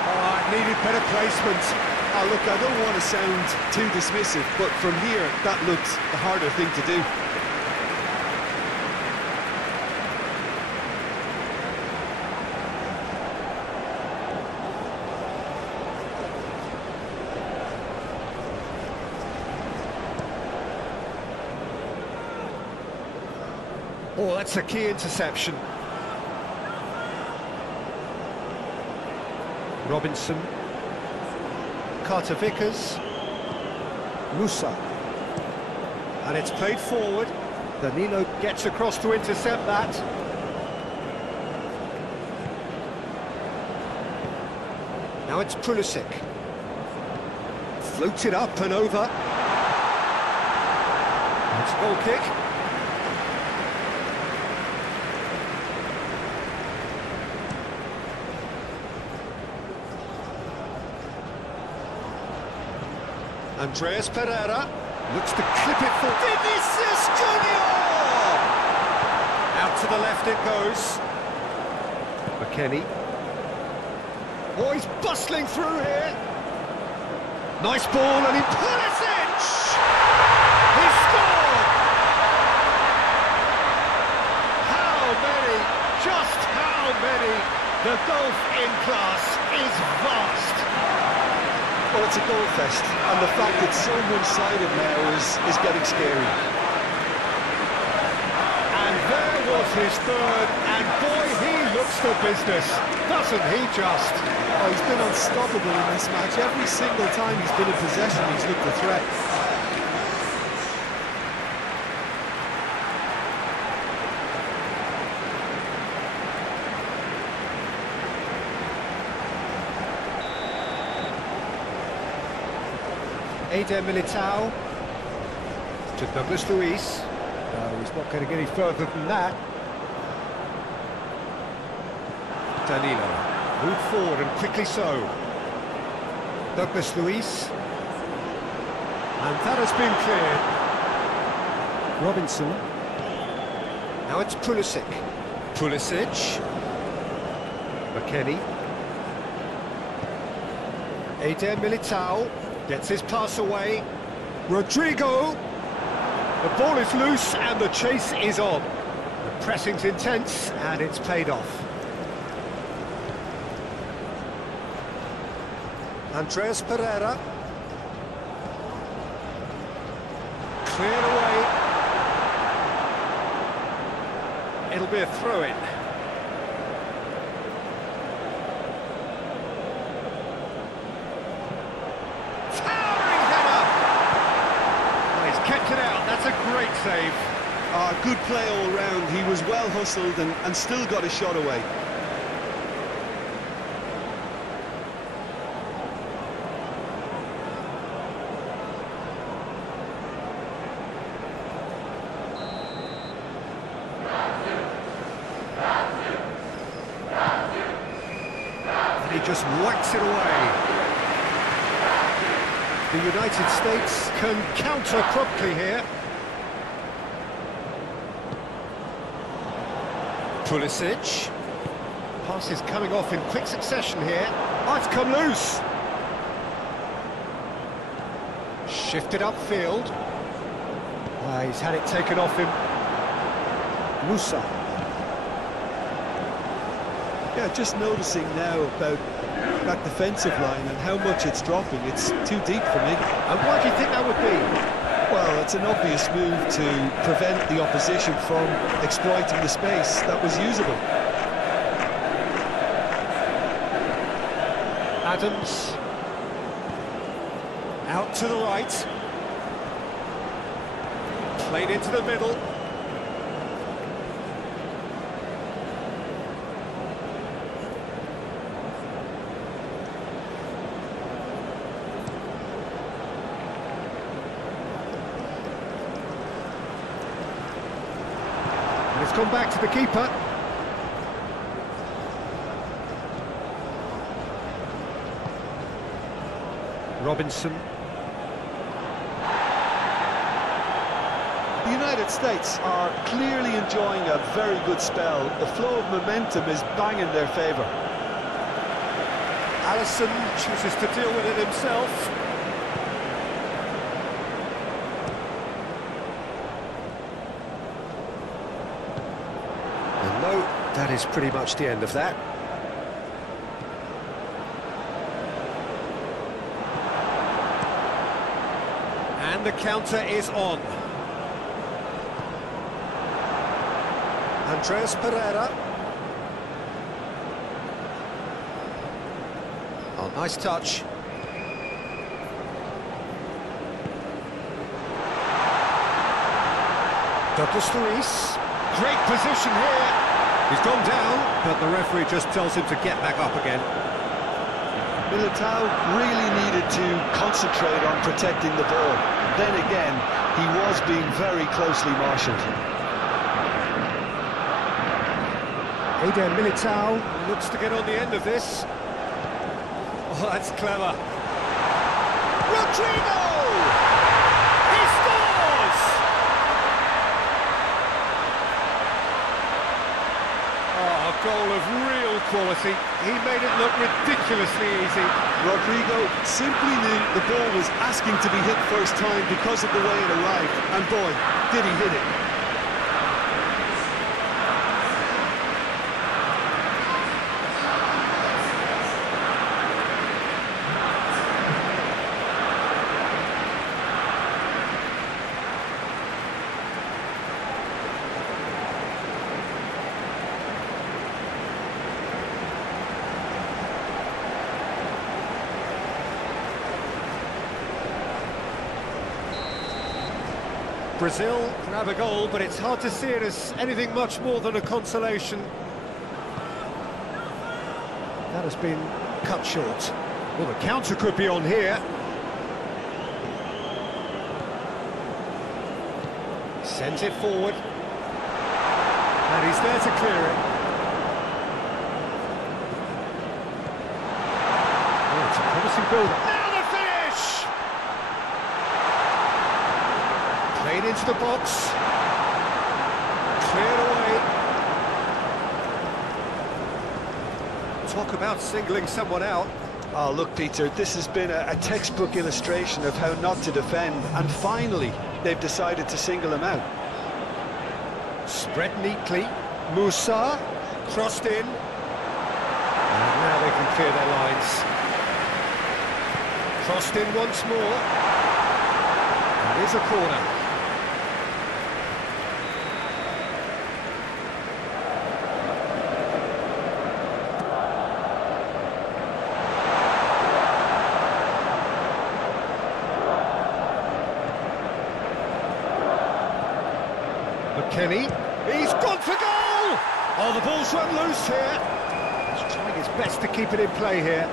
Oh, it needed better placement. Oh, look, I don't want to sound too dismissive, but from here, that looked the harder thing to do. Oh, that's a key interception. Robinson. Carter Vickers. Musa. And it's played forward. Danilo gets across to intercept that. Now it's Pulisic. Floated up and over. That's a goal kick. Andreas Pereira looks to clip it for Vinicius Junior! Out to the left it goes. McKennie. Oh, he's bustling through here. Nice ball, and he Pulisic! He scored! How many? Just how many? The gulf in class is vast. Well, it's a goal fest, and the fact it's so one-sided now is getting scary. And there was his third, and boy, he looks for business, doesn't he just? Oh, he's been unstoppable in this match. Every single time he's been in possession, he's looked a threat. Eder Militao to Douglas Luiz. No, he's not going to get any further than that. Danilo, moved forward and quickly so. Douglas Luiz. And that has been cleared. Robinson. Now it's Pulisic. Pulisic. McKennie. Eder Militao gets his pass away. Rodrigo. The ball is loose and the chase is on. The pressing's intense and it's paid off. Andreas Pereira. Cleared away. It'll be a throw-in. Towering header! Oh, he's kept it out, that's a great save. Good play all round. He was well hustled and still got a shot away. He just whacks it away. The United States can counter promptly here. Pulisic. Pass is coming off in quick succession here. Oh, it's come loose. Shifted upfield. He's had it taken off him. Musa. Yeah, just noticing now about that defensive line and how much it's dropping. It's too deep for me. And why do you think that would be? Well, it's an obvious move to prevent the opposition from exploiting the space that was usable. Adams. Out to the right. Played into the middle. It's gone back to the keeper. Robinson. The United States are clearly enjoying a very good spell. The flow of momentum is bang in their favour. Alisson chooses to deal with it himself. And no, that is pretty much the end of that. And the counter is on. Andreas Pereira. Oh, nice touch. Douglas Luiz. Great position here. He's gone down, but the referee just tells him to get back up again. Militao really needed to concentrate on protecting the ball. Then again, he was being very closely marshalled. Eder Militao looks to get on the end of this. Oh, that's clever. Rodrigo! He scores! Oh, a goal of real quality. He made it look ridiculously easy. Rodrigo simply knew the ball was asking to be hit first time because of the way it arrived. And boy, did he hit it. Brazil grab a goal, but it's hard to see it as anything much more than a consolation. That has been cut short. Well, the counter could be on here. Sends it forward. And he's there to clear it. Oh, it's a promising build-up. Now the finish! Played into the box. Cleared away. Talk about singling someone out. Oh, look, Peter, this has been a textbook illustration of how not to defend, and finally, they've decided to single him out. Spread neatly. Moussa, crossed in. And now they can clear their lines. Crossed in once more. And here's a corner. McKennie, he's gone for goal! Oh, the ball's run loose here. He's trying his best to keep it in play here.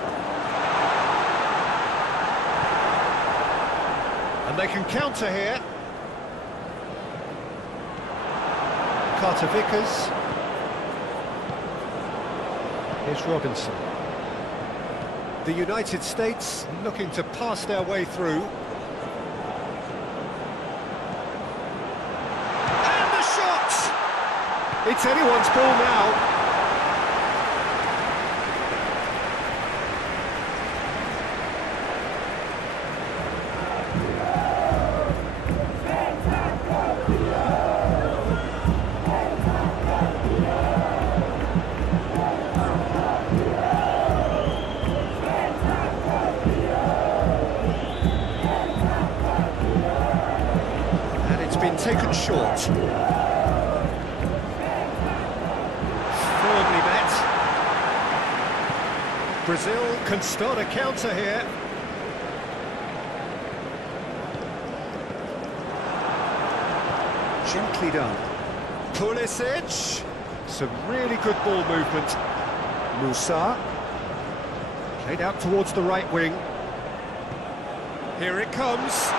And they can counter here. Carter Vickers. Here's Robinson. The United States looking to pass their way through. It's anyone's ball now. And it's been taken short. Brazil can start a counter here. Gently done. Pulisic. Some really good ball movement. Moussa. Played out towards the right wing. Here it comes.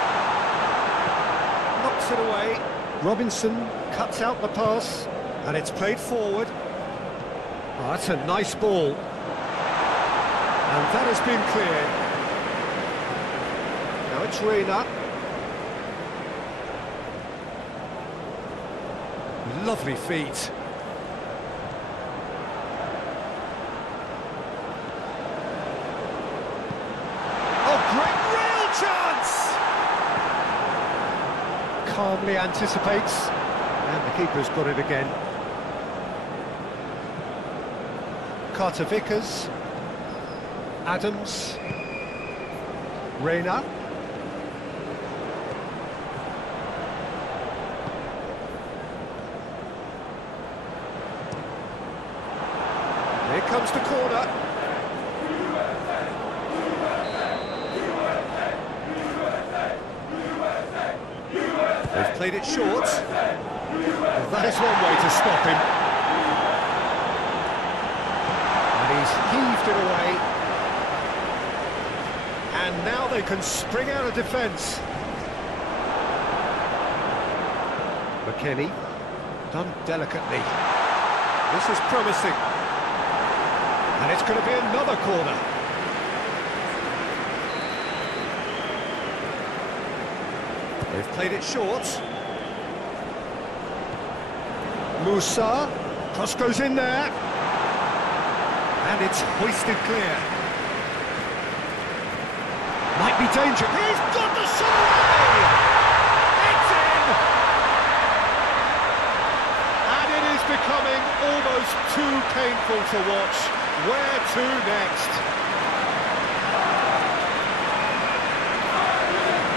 Knocks it away. Robinson cuts out the pass. And it's played forward. Oh, that's a nice ball. And that has been cleared. Now it's Reina. Lovely feet. Oh, great, real chance! Calmly anticipates. And the keeper's got it again. Carter Vickers. Adams, Reina, here comes the corner. They've played it short. Well, that is one way to stop him. And he's heaved it away. And now they can spring out of defence. McKennie, done delicately. This is promising. And it's going to be another corner. They've played it short. Moussa, cross goes in there. And it's hoisted clear. Might be danger. He's got the shot away! It's in! And it is becoming almost too painful to watch. Where to next?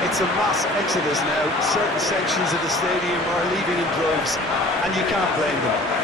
It's a mass exodus now. Certain sections of the stadium are leaving in droves, and you can't blame them.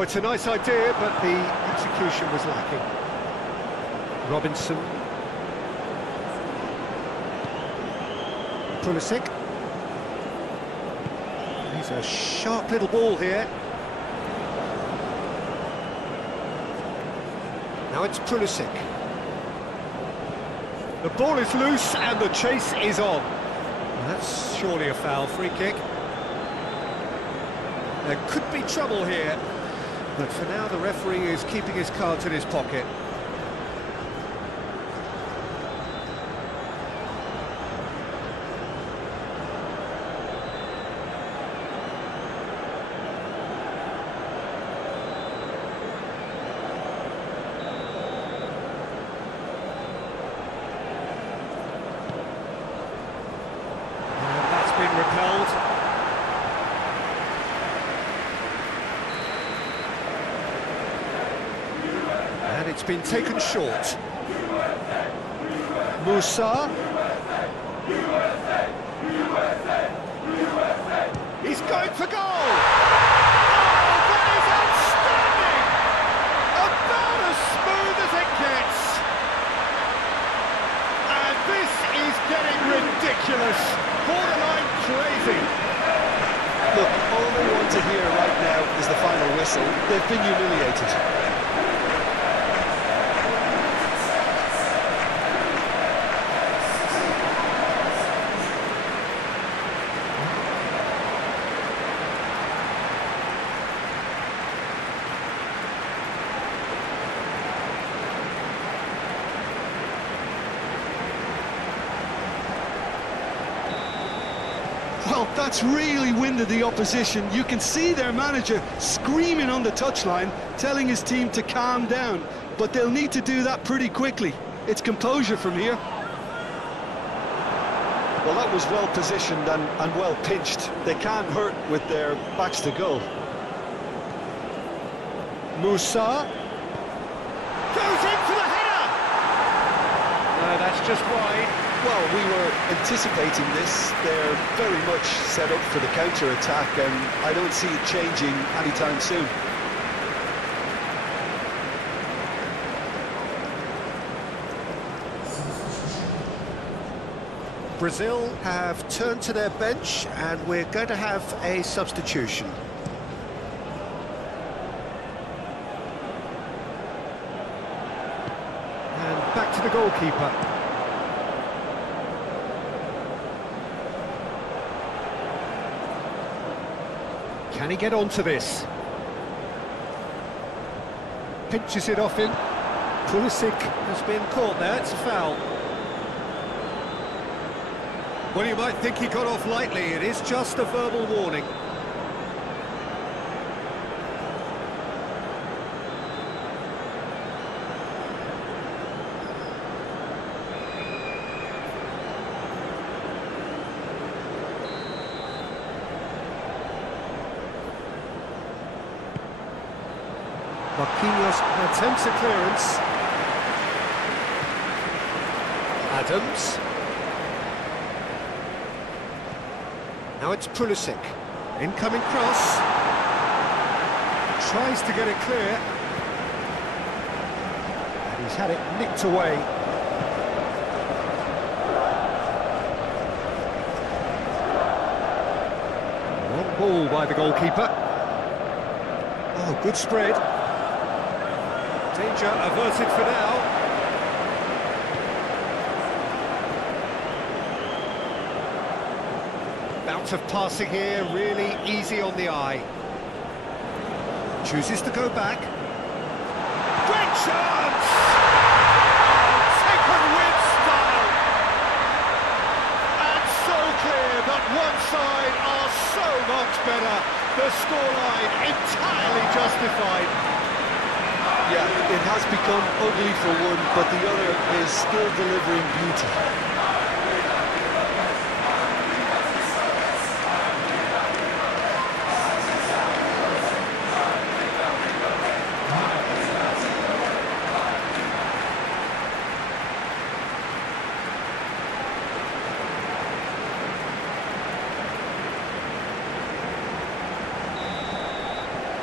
Oh, it's a nice idea, but the execution was lacking. Robinson. Pulisic. He's a sharp little ball here. Now it's Pulisic. The ball is loose and the chase is on. That's surely a foul. Free kick. There could be trouble here, but for now the referee is keeping his cards in his pocket. Been repelled. And it's been taken short. Musa. He's going for goal! Oh, that is outstanding! About as smooth as it gets. And this is getting ridiculous. Borderline crazy. Look, all they want to hear right now is the final whistle. They've been humiliated. Well, that's really winded the opposition. You can see their manager screaming on the touchline, telling his team to calm down. But they'll need to do that pretty quickly. It's composure from here. Well, that was well positioned and well pinched. They can't hurt with their backs to goal. Musa goes in for the header! No, that's just wide. Well, we were anticipating this. They're very much set up for the counter-attack, and I don't see it changing anytime soon. Brazil have turned to their bench, and we're going to have a substitution. And back to the goalkeeper. Can he get onto this? Pinches it off him. Pulisic has been caught there, it's a foul. Well, you might think he got off lightly, it is just a verbal warning. Marquinhos attempts a clearance. Adams. Now it's Pulisic. Incoming cross. Tries to get it clear. And he's had it nicked away. Long ball by the goalkeeper. Oh, good spread. Danger averted for now. Bout of passing here, really easy on the eye. Chooses to go back. Great chance! Oh, taken with style! And so clear, but one side are so much better. The scoreline entirely justified. Yeah, it has become ugly for one, but the other is still delivering beauty.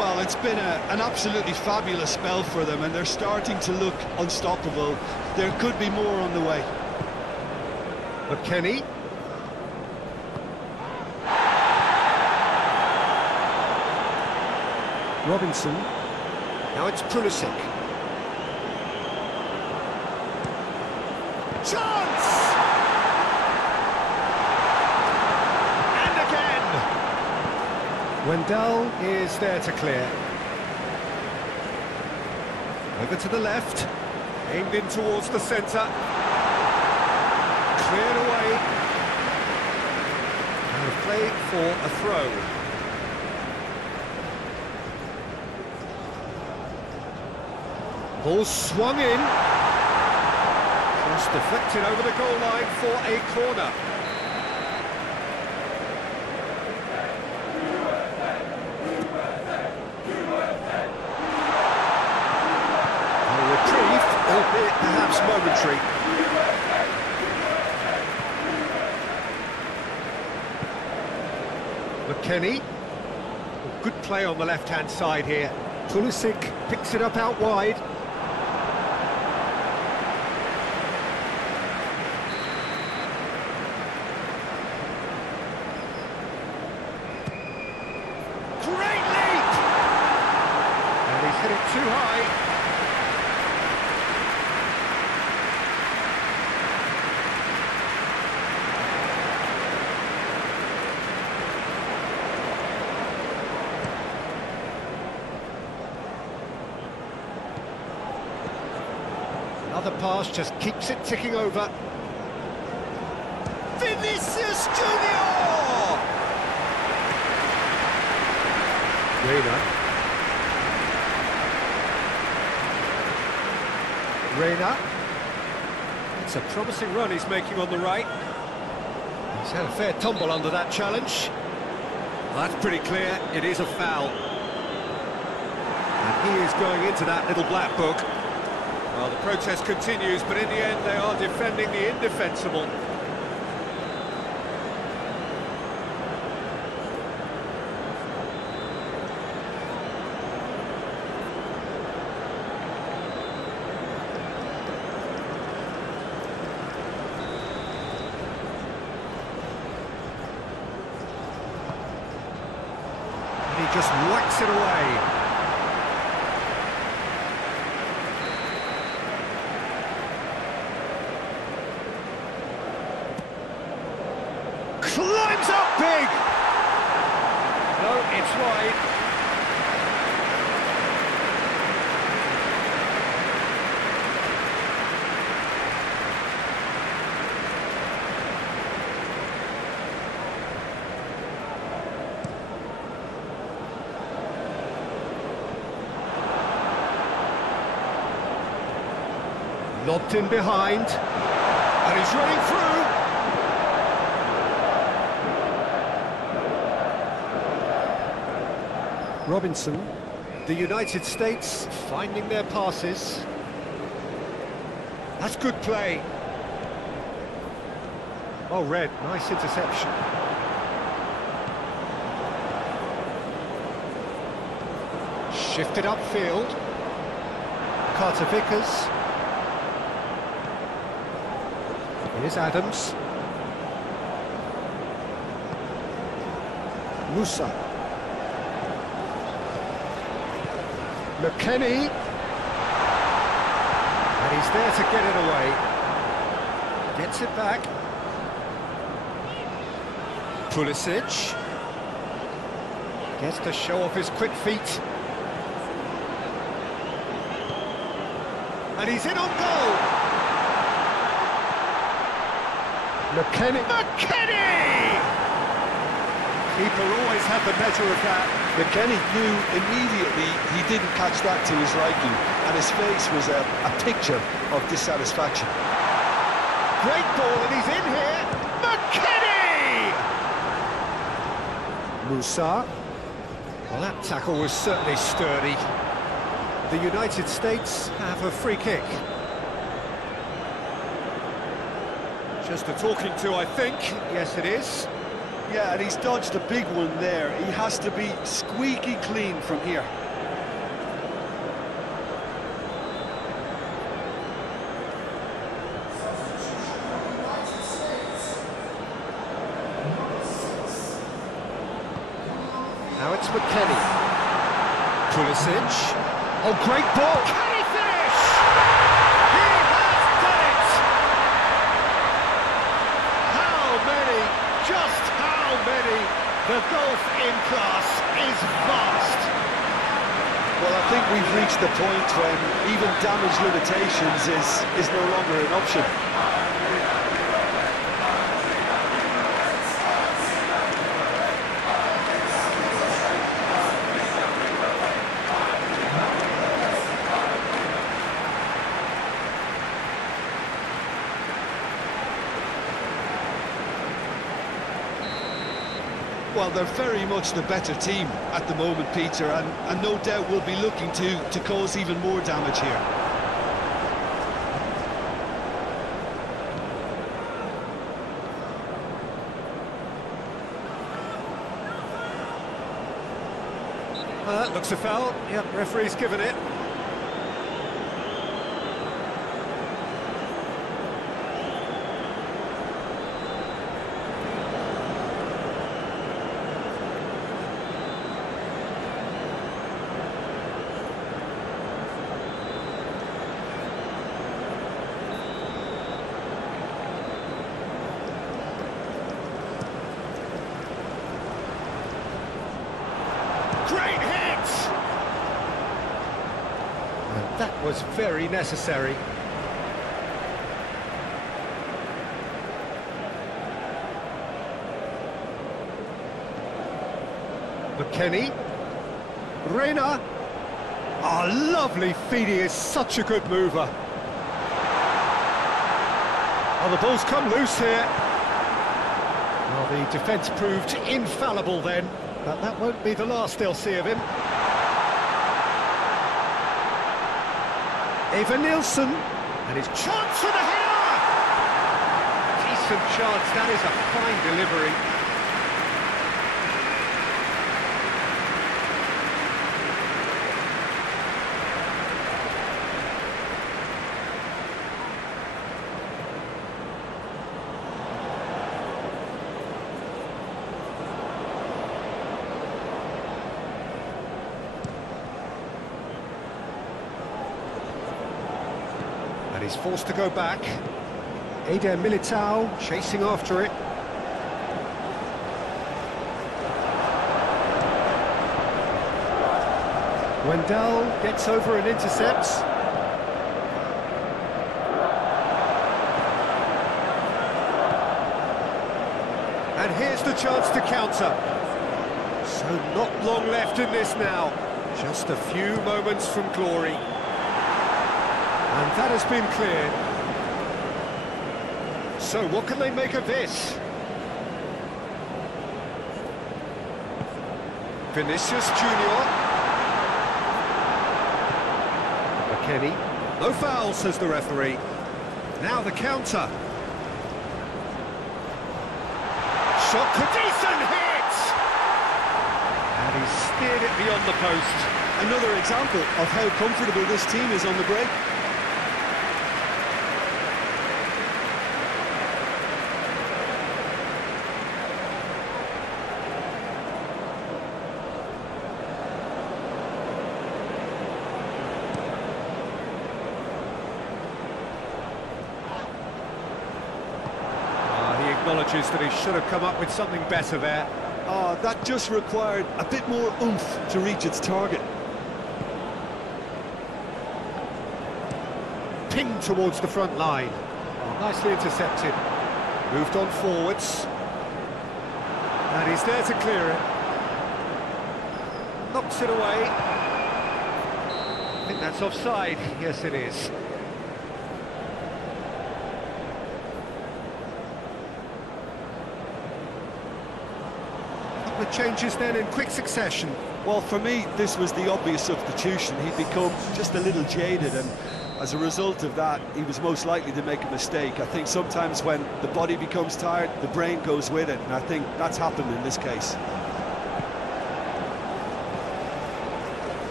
Well, it's been an absolutely fabulous spell for them, and they're starting to look unstoppable. There could be more on the way. McKennie. Robinson. Now it's Pulisic. Chance! And again! Wendell is there to clear. Over to the left. Aimed in towards the centre. Cleared away. And play for a throw. Ball swung in. Just deflected over the goal line for a corner. Well, retrieved, albeit perhaps momentary. McKennie. Good play on the left-hand side here. Pulisic picks it up out wide. Hit it too high. Another pass just keeps it ticking over. Vinicius Junior! Reina. It's a promising run he's making on the right. He's had a fair tumble under that challenge. Well, that's pretty clear, it is a foul. And he is going into that little black book. Well, the protest continues, but in the end they are defending the indefensible. He just whacks it away. Climbs up big! No, it's wide. Lobbed in behind, and he's running through. Robinson, the United States finding their passes. That's good play. Oh, Red, nice interception. Shifted upfield. Carter Vickers. Here's Adams. Musa. McKennie. And he's there to get it away. Gets it back. Pulisic. Gets to show off his quick feet. And he's in on goal. McKennie! Keeper always had the measure of that. McKennie knew immediately he didn't catch that to his liking, and his face was a picture of dissatisfaction. Great ball, and he's in here. McKennie! Musa. Well, that tackle was certainly sturdy. The United States have a free kick. Just a talking to, I think. Yes, it is. Yeah, and he's dodged a big one there. He has to be squeaky clean from here. Now it's McKennie. Pulisic. Oh, great ball! Can he finish? He has done it! How many? Just how many? The golf in class is vast. Well, I think we've reached the point when even damage limitations is no longer an option. Well, they're very much the better team at the moment, Peter, and no doubt will be looking to cause even more damage here. Well, that looks a foul. Yep, referee's given it. Great hit! And that was very necessary. McKennie. Reina. Oh, lovely feed. He is such a good mover. Oh, the ball's come loose here. Well, the defence proved infallible then. But that won't be the last they'll see of him. Eva Nilsson, and his chance for the header! Decent chance, that is a fine delivery. And he's forced to go back. Eder Militao chasing after it. Wendell gets over and intercepts. And here's the chance to counter. So not long left in this now. Just a few moments from glory. And that has been cleared. So what can they make of this? Vinicius Junior. McKennie. No foul, says the referee. Now the counter. Shot, a decent hit! And he steered it beyond the post. Another example of how comfortable this team is on the break. Acknowledges that he should have come up with something better there. Oh, that just required a bit more oomph to reach its target. Pinged towards the front line. Nicely intercepted. Moved on forwards. And he's there to clear it. Knocks it away. I think that's offside. Yes, it is. The changes then in quick succession. Well, for me, this was the obvious substitution. He'd become just a little jaded, and As a result of that, he was most likely to make a mistake. I think sometimes when the body becomes tired, the brain goes with it, and I think that's happened in this case.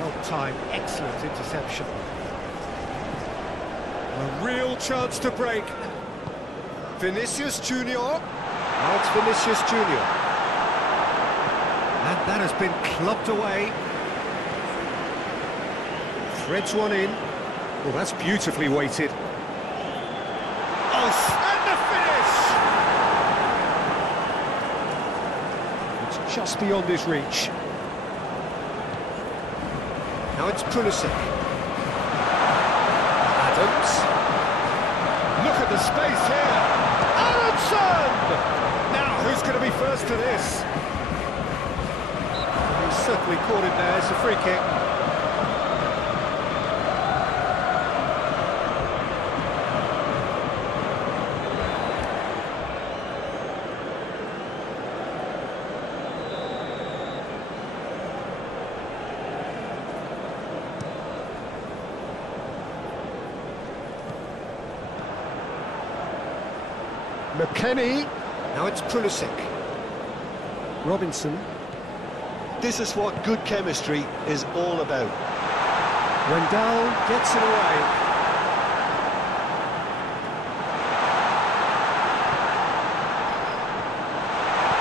Well-timed, excellent interception. A real chance to break. Vinicius Junior. Now it's Vinicius Junior. And that has been clubbed away. Threads one in. Well, that's beautifully weighted. Oh, and the finish! It's just beyond his reach. Now it's Pulisic. Adams. Look at the space here. Aronson! Now, who's going to be first to this? He's certainly caught him there. It's a free kick. McKennie. Now it's Pulisic. Robinson. This is what good chemistry is all about. Rendell gets it away.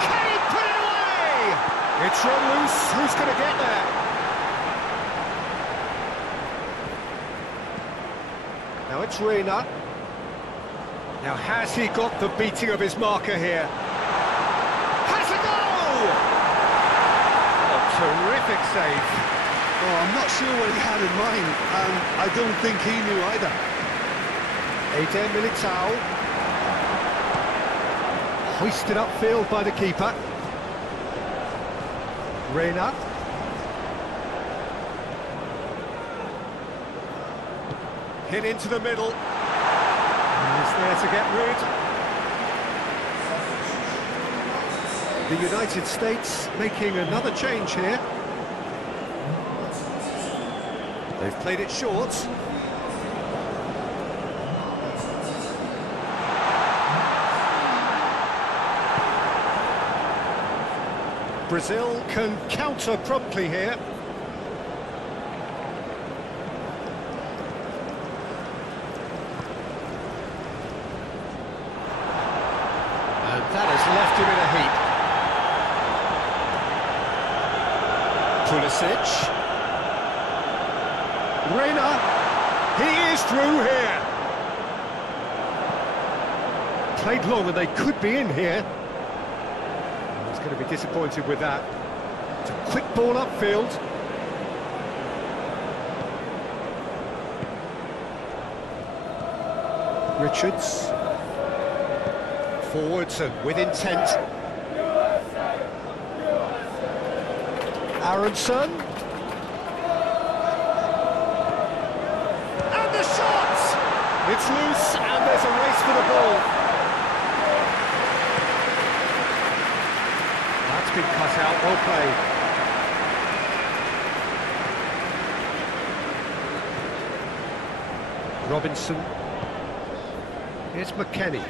Can he put it away? It's run loose. Who's going to get there? Now it's Reina. Now, has he got the beating of his marker here? Has a goal! A terrific save. Oh, I'm not sure what he had in mind, and I don't think he knew either. Eder Militao. Hoisted upfield by the keeper. Reina. Hit into the middle. He's there to get rid. The United States making another change here. They've played it short. Brazil can counter promptly here. And that has left him in a heap. Pulisic. Reina. He is through here. Played long and they could be in here. He's going to be disappointed with that. It's a quick ball upfield. Richards. Forwards and with intent. Aronson. And the shot! It's loose and there's a race for the ball. That's been cut out, well played. Robinson. Here's McKennie.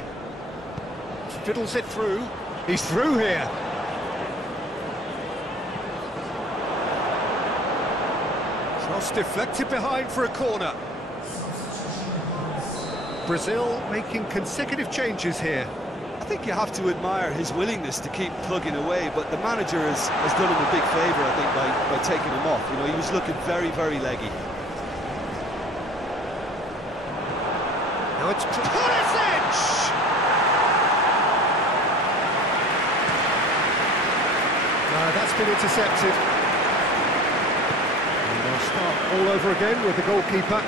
Fiddles it through. He's through here. Cross deflected behind for a corner. Brazil making consecutive changes here. I think you have to admire his willingness to keep plugging away, but the manager has done him a big favour, I think, by taking him off. You know, he was looking very, very leggy. Now it's Pulisic! that's been intercepted. And they'll start all over again with the goalkeeper.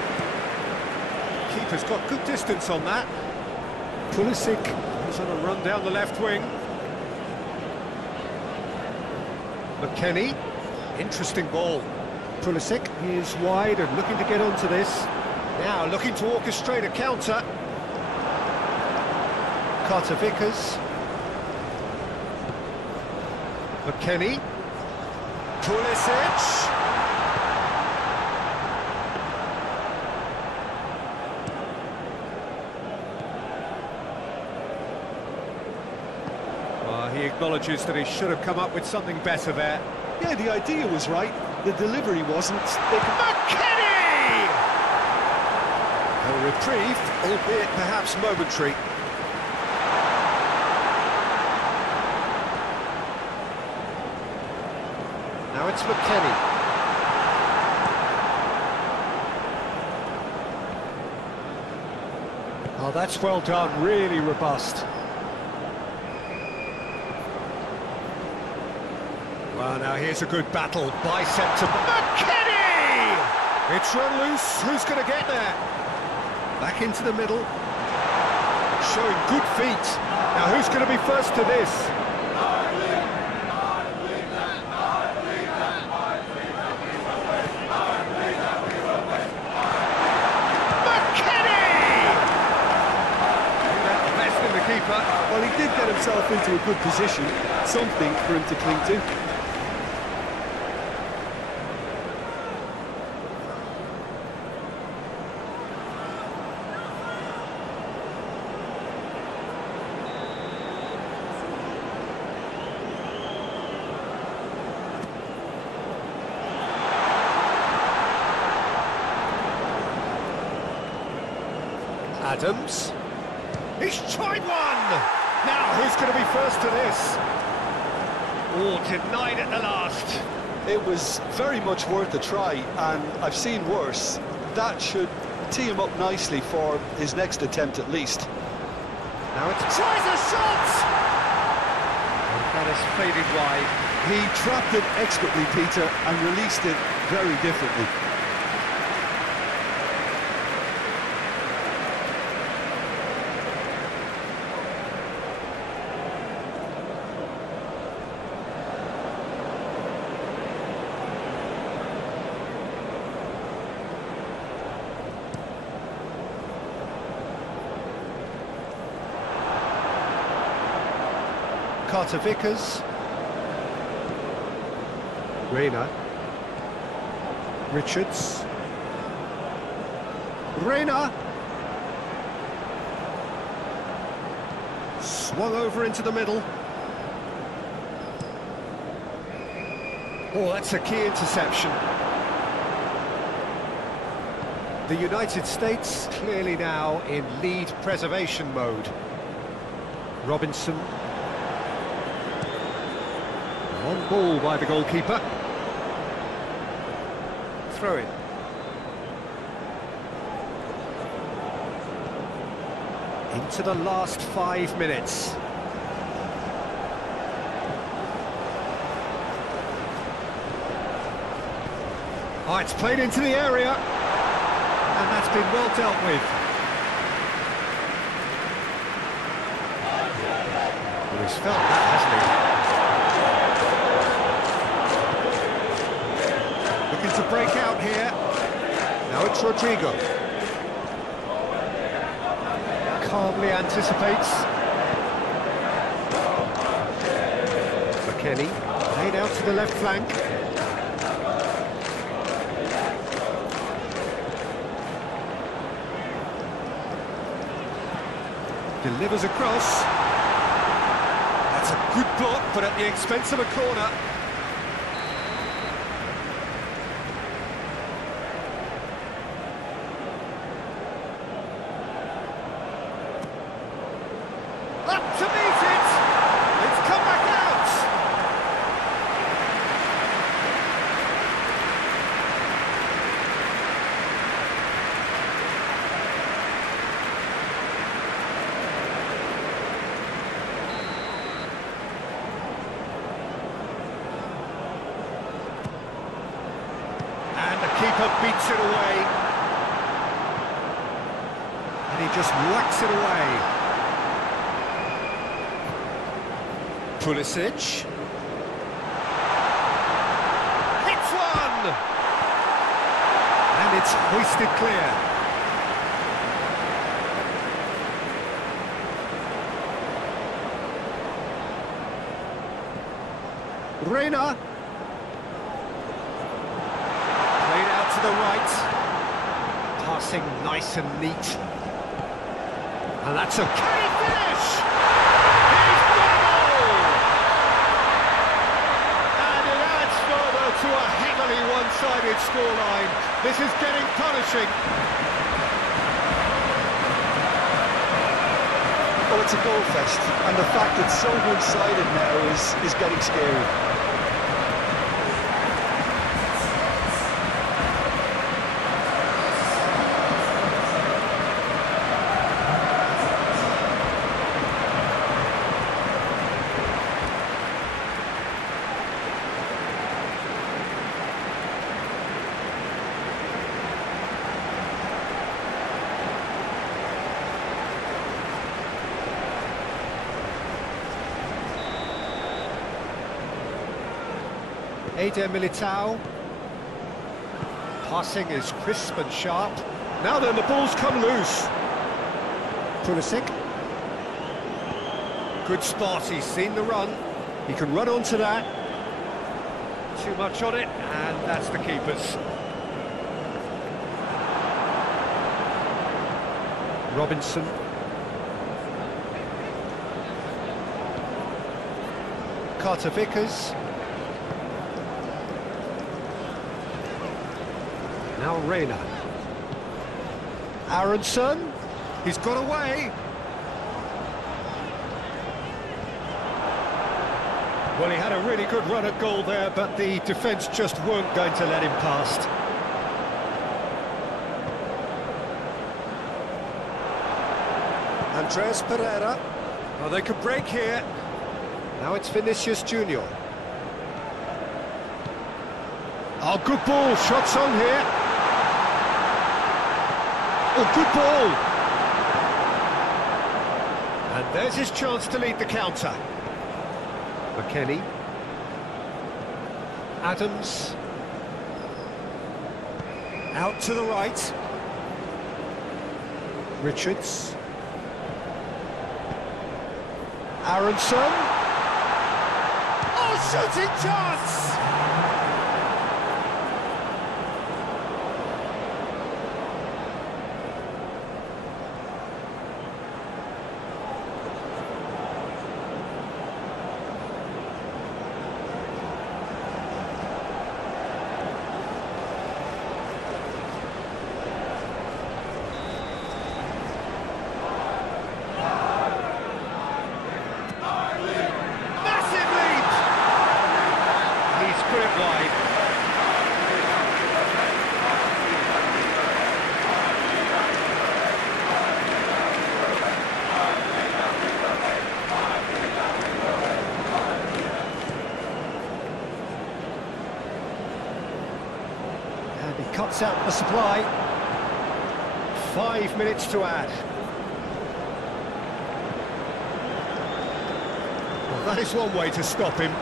Keeper's got good distance on that. Pulisic. He's on a run down the left wing. McKennie. Interesting ball. Pulisic is wide and looking to get onto this. Now looking to orchestrate a counter. Carter Vickers. McKennie. Pulisic. He acknowledges that he should have come up with something better there. Yeah, the idea was right, the delivery wasn't. McKennie! A reprieve, albeit perhaps momentary. Now it's McKennie. Oh, that's well done, really robust. Well, now here's a good battle, bicep to McKennie! It's run loose, who's going to get there? Back into the middle, showing good feet. Now who's going to be first to this? Well, he did get himself into a good position, something for him to cling to. Adams. He's tried one! Now, who's going to be first to this? Oh, denied at the last. It was very much worth a try, and I've seen worse. That should tee him up nicely for his next attempt at least. Now it's tries a shot! That is faded wide. He trapped it expertly, Peter, and released it very differently. Carter Vickers. Reina. Richards. Reina. Swung over into the middle. Oh, that's a key interception. The United States clearly now in lead preservation mode. Robinson. On ball by the goalkeeper. Throw in. Into the last 5 minutes. Oh, it's played into the area. And that's been well dealt with. Well, he's felt that, hasn't he? To break out here. Now it's Rodrigo. Calmly anticipates. McKennie laid out to the left flank. Delivers across. That's a good block, but at the expense of a corner. To meet it! It's come back out! And the keeper beats it away. And he just whacks it away. Pulisic. Hits one! And it's hoisted clear. Reina. Played out to the right. Passing nice and neat. And that's a key finish! He's got a goal! to a heavily one-sided scoreline. This is getting punishing. Well, it's a goal fest, and the fact it's so one-sided now is getting scary. Militao. Passing is crisp and sharp. Now then, the ball's come loose. Pulisic. Good spot, he's seen the run. He can run onto that. Too much on it, and that's the keeper's. Robinson. Carter Vickers. Now Reina. Aronson. He's got away. Well, he had a really good run at goal there, but the defence just weren't going to let him past. Andres Pereira. Oh, they could break here. Now it's Vinicius Junior. Oh, good ball. Shots on here. Oh, good ball. And there's his chance to lead the counter. McKennie. Adams. Out to the right. Richards. Aronson. Oh, shooting chance! Cuts out the supply. 5 minutes to add. Well, that is one way to stop him.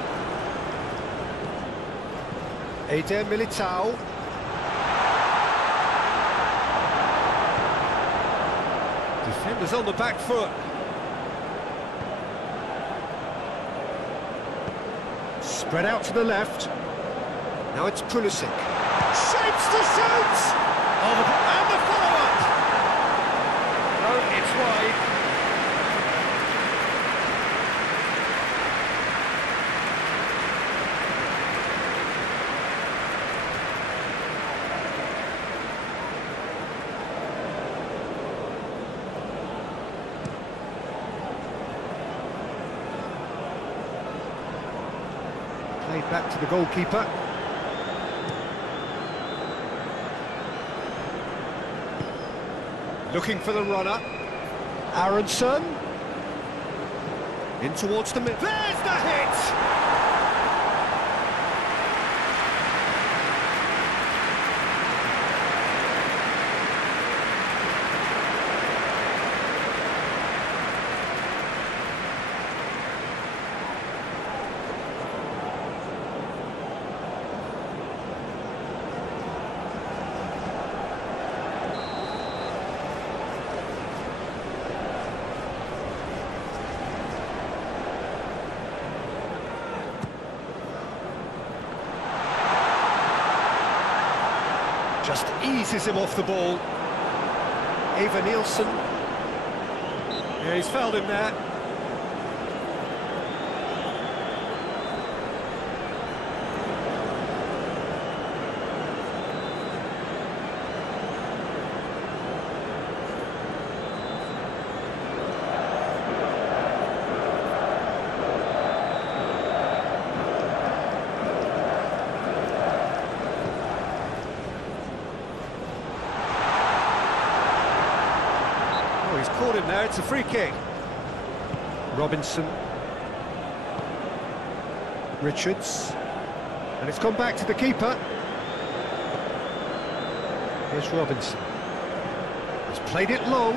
Militao. Defenders on the back foot. Spread out to the left. Now it's Pulisic. Shapes to shoot! Oh, and the follow-up! No, it's wide. Played back to the goalkeeper. Looking for the runner. Aronson. In towards the middle. There's the hit! Just eases him off the ball. Eva Nielsen. Yeah, he's fouled him there. And now it's a free kick. Robinson. Richards. And it's gone back to the keeper. Here's Robinson. He's played it long.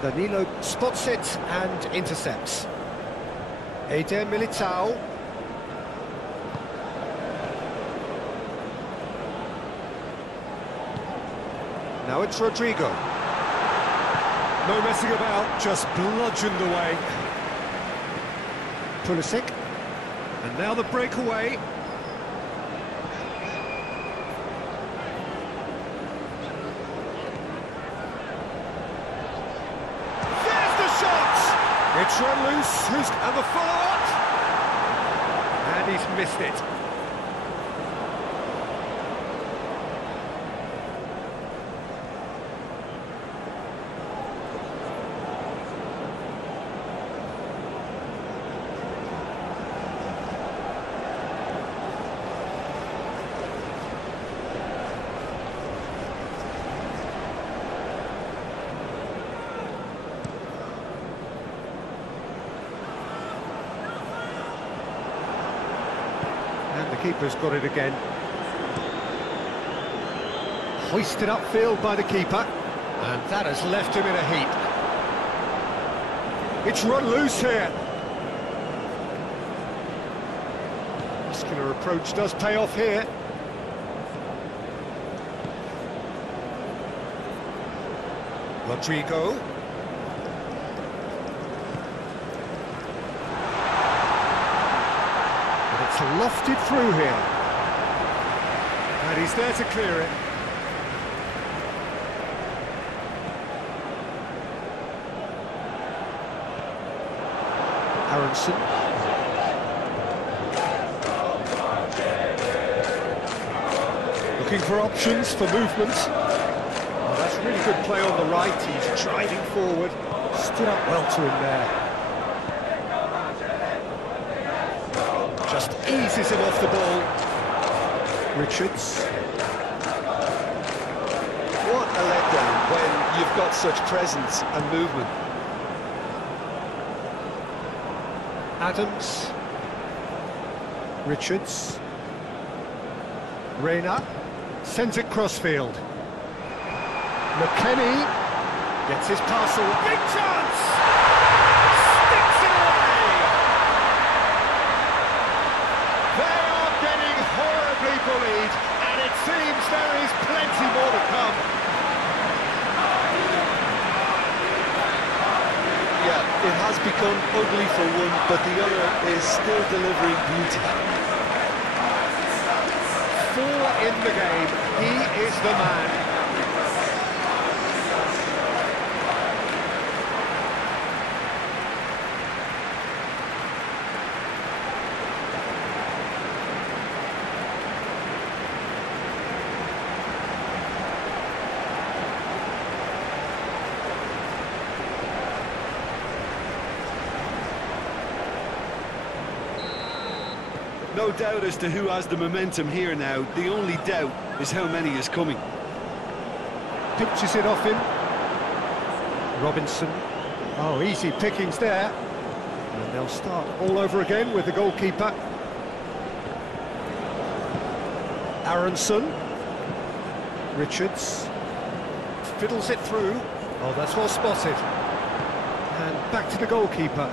Danilo spots it and intercepts. Eder Militao. Now it's Rodrigo. No messing about, just bludgeoned away. Pulisic. And now the breakaway. There's the shot! It's run loose, and the follow-up! And he's missed it. And the keeper's got it again. Hoisted upfield by the keeper. And that has left him in a heap. It's run loose here. Muscular approach does pay off here. Rodrigo. It's lofted through here. And he's there to clear it. Aronson. Looking for options for movement. Oh, that's really good play on the right. He's driving forward. Stood up well to him there. Just eases him off the ball. Richards. What a letdown when you've got such presence and movement. Adams. Richards. Reina. Sends it crossfield. McKennie. Gets his parcel. Big chance! Sticks it away! They are getting horribly bullied, and it seems there is plenty more to come. Yeah, it has become ugly for one, but the other is still delivering beauty. 4 in the game. He is the man. No doubt as to who has the momentum here now. The only doubt is how many is coming. Pinches it off him. Robinson. Oh, easy pickings there. And they'll start all over again with the goalkeeper. Aronson. Richards. Fiddles it through. Oh, that's well spotted. And back to the goalkeeper.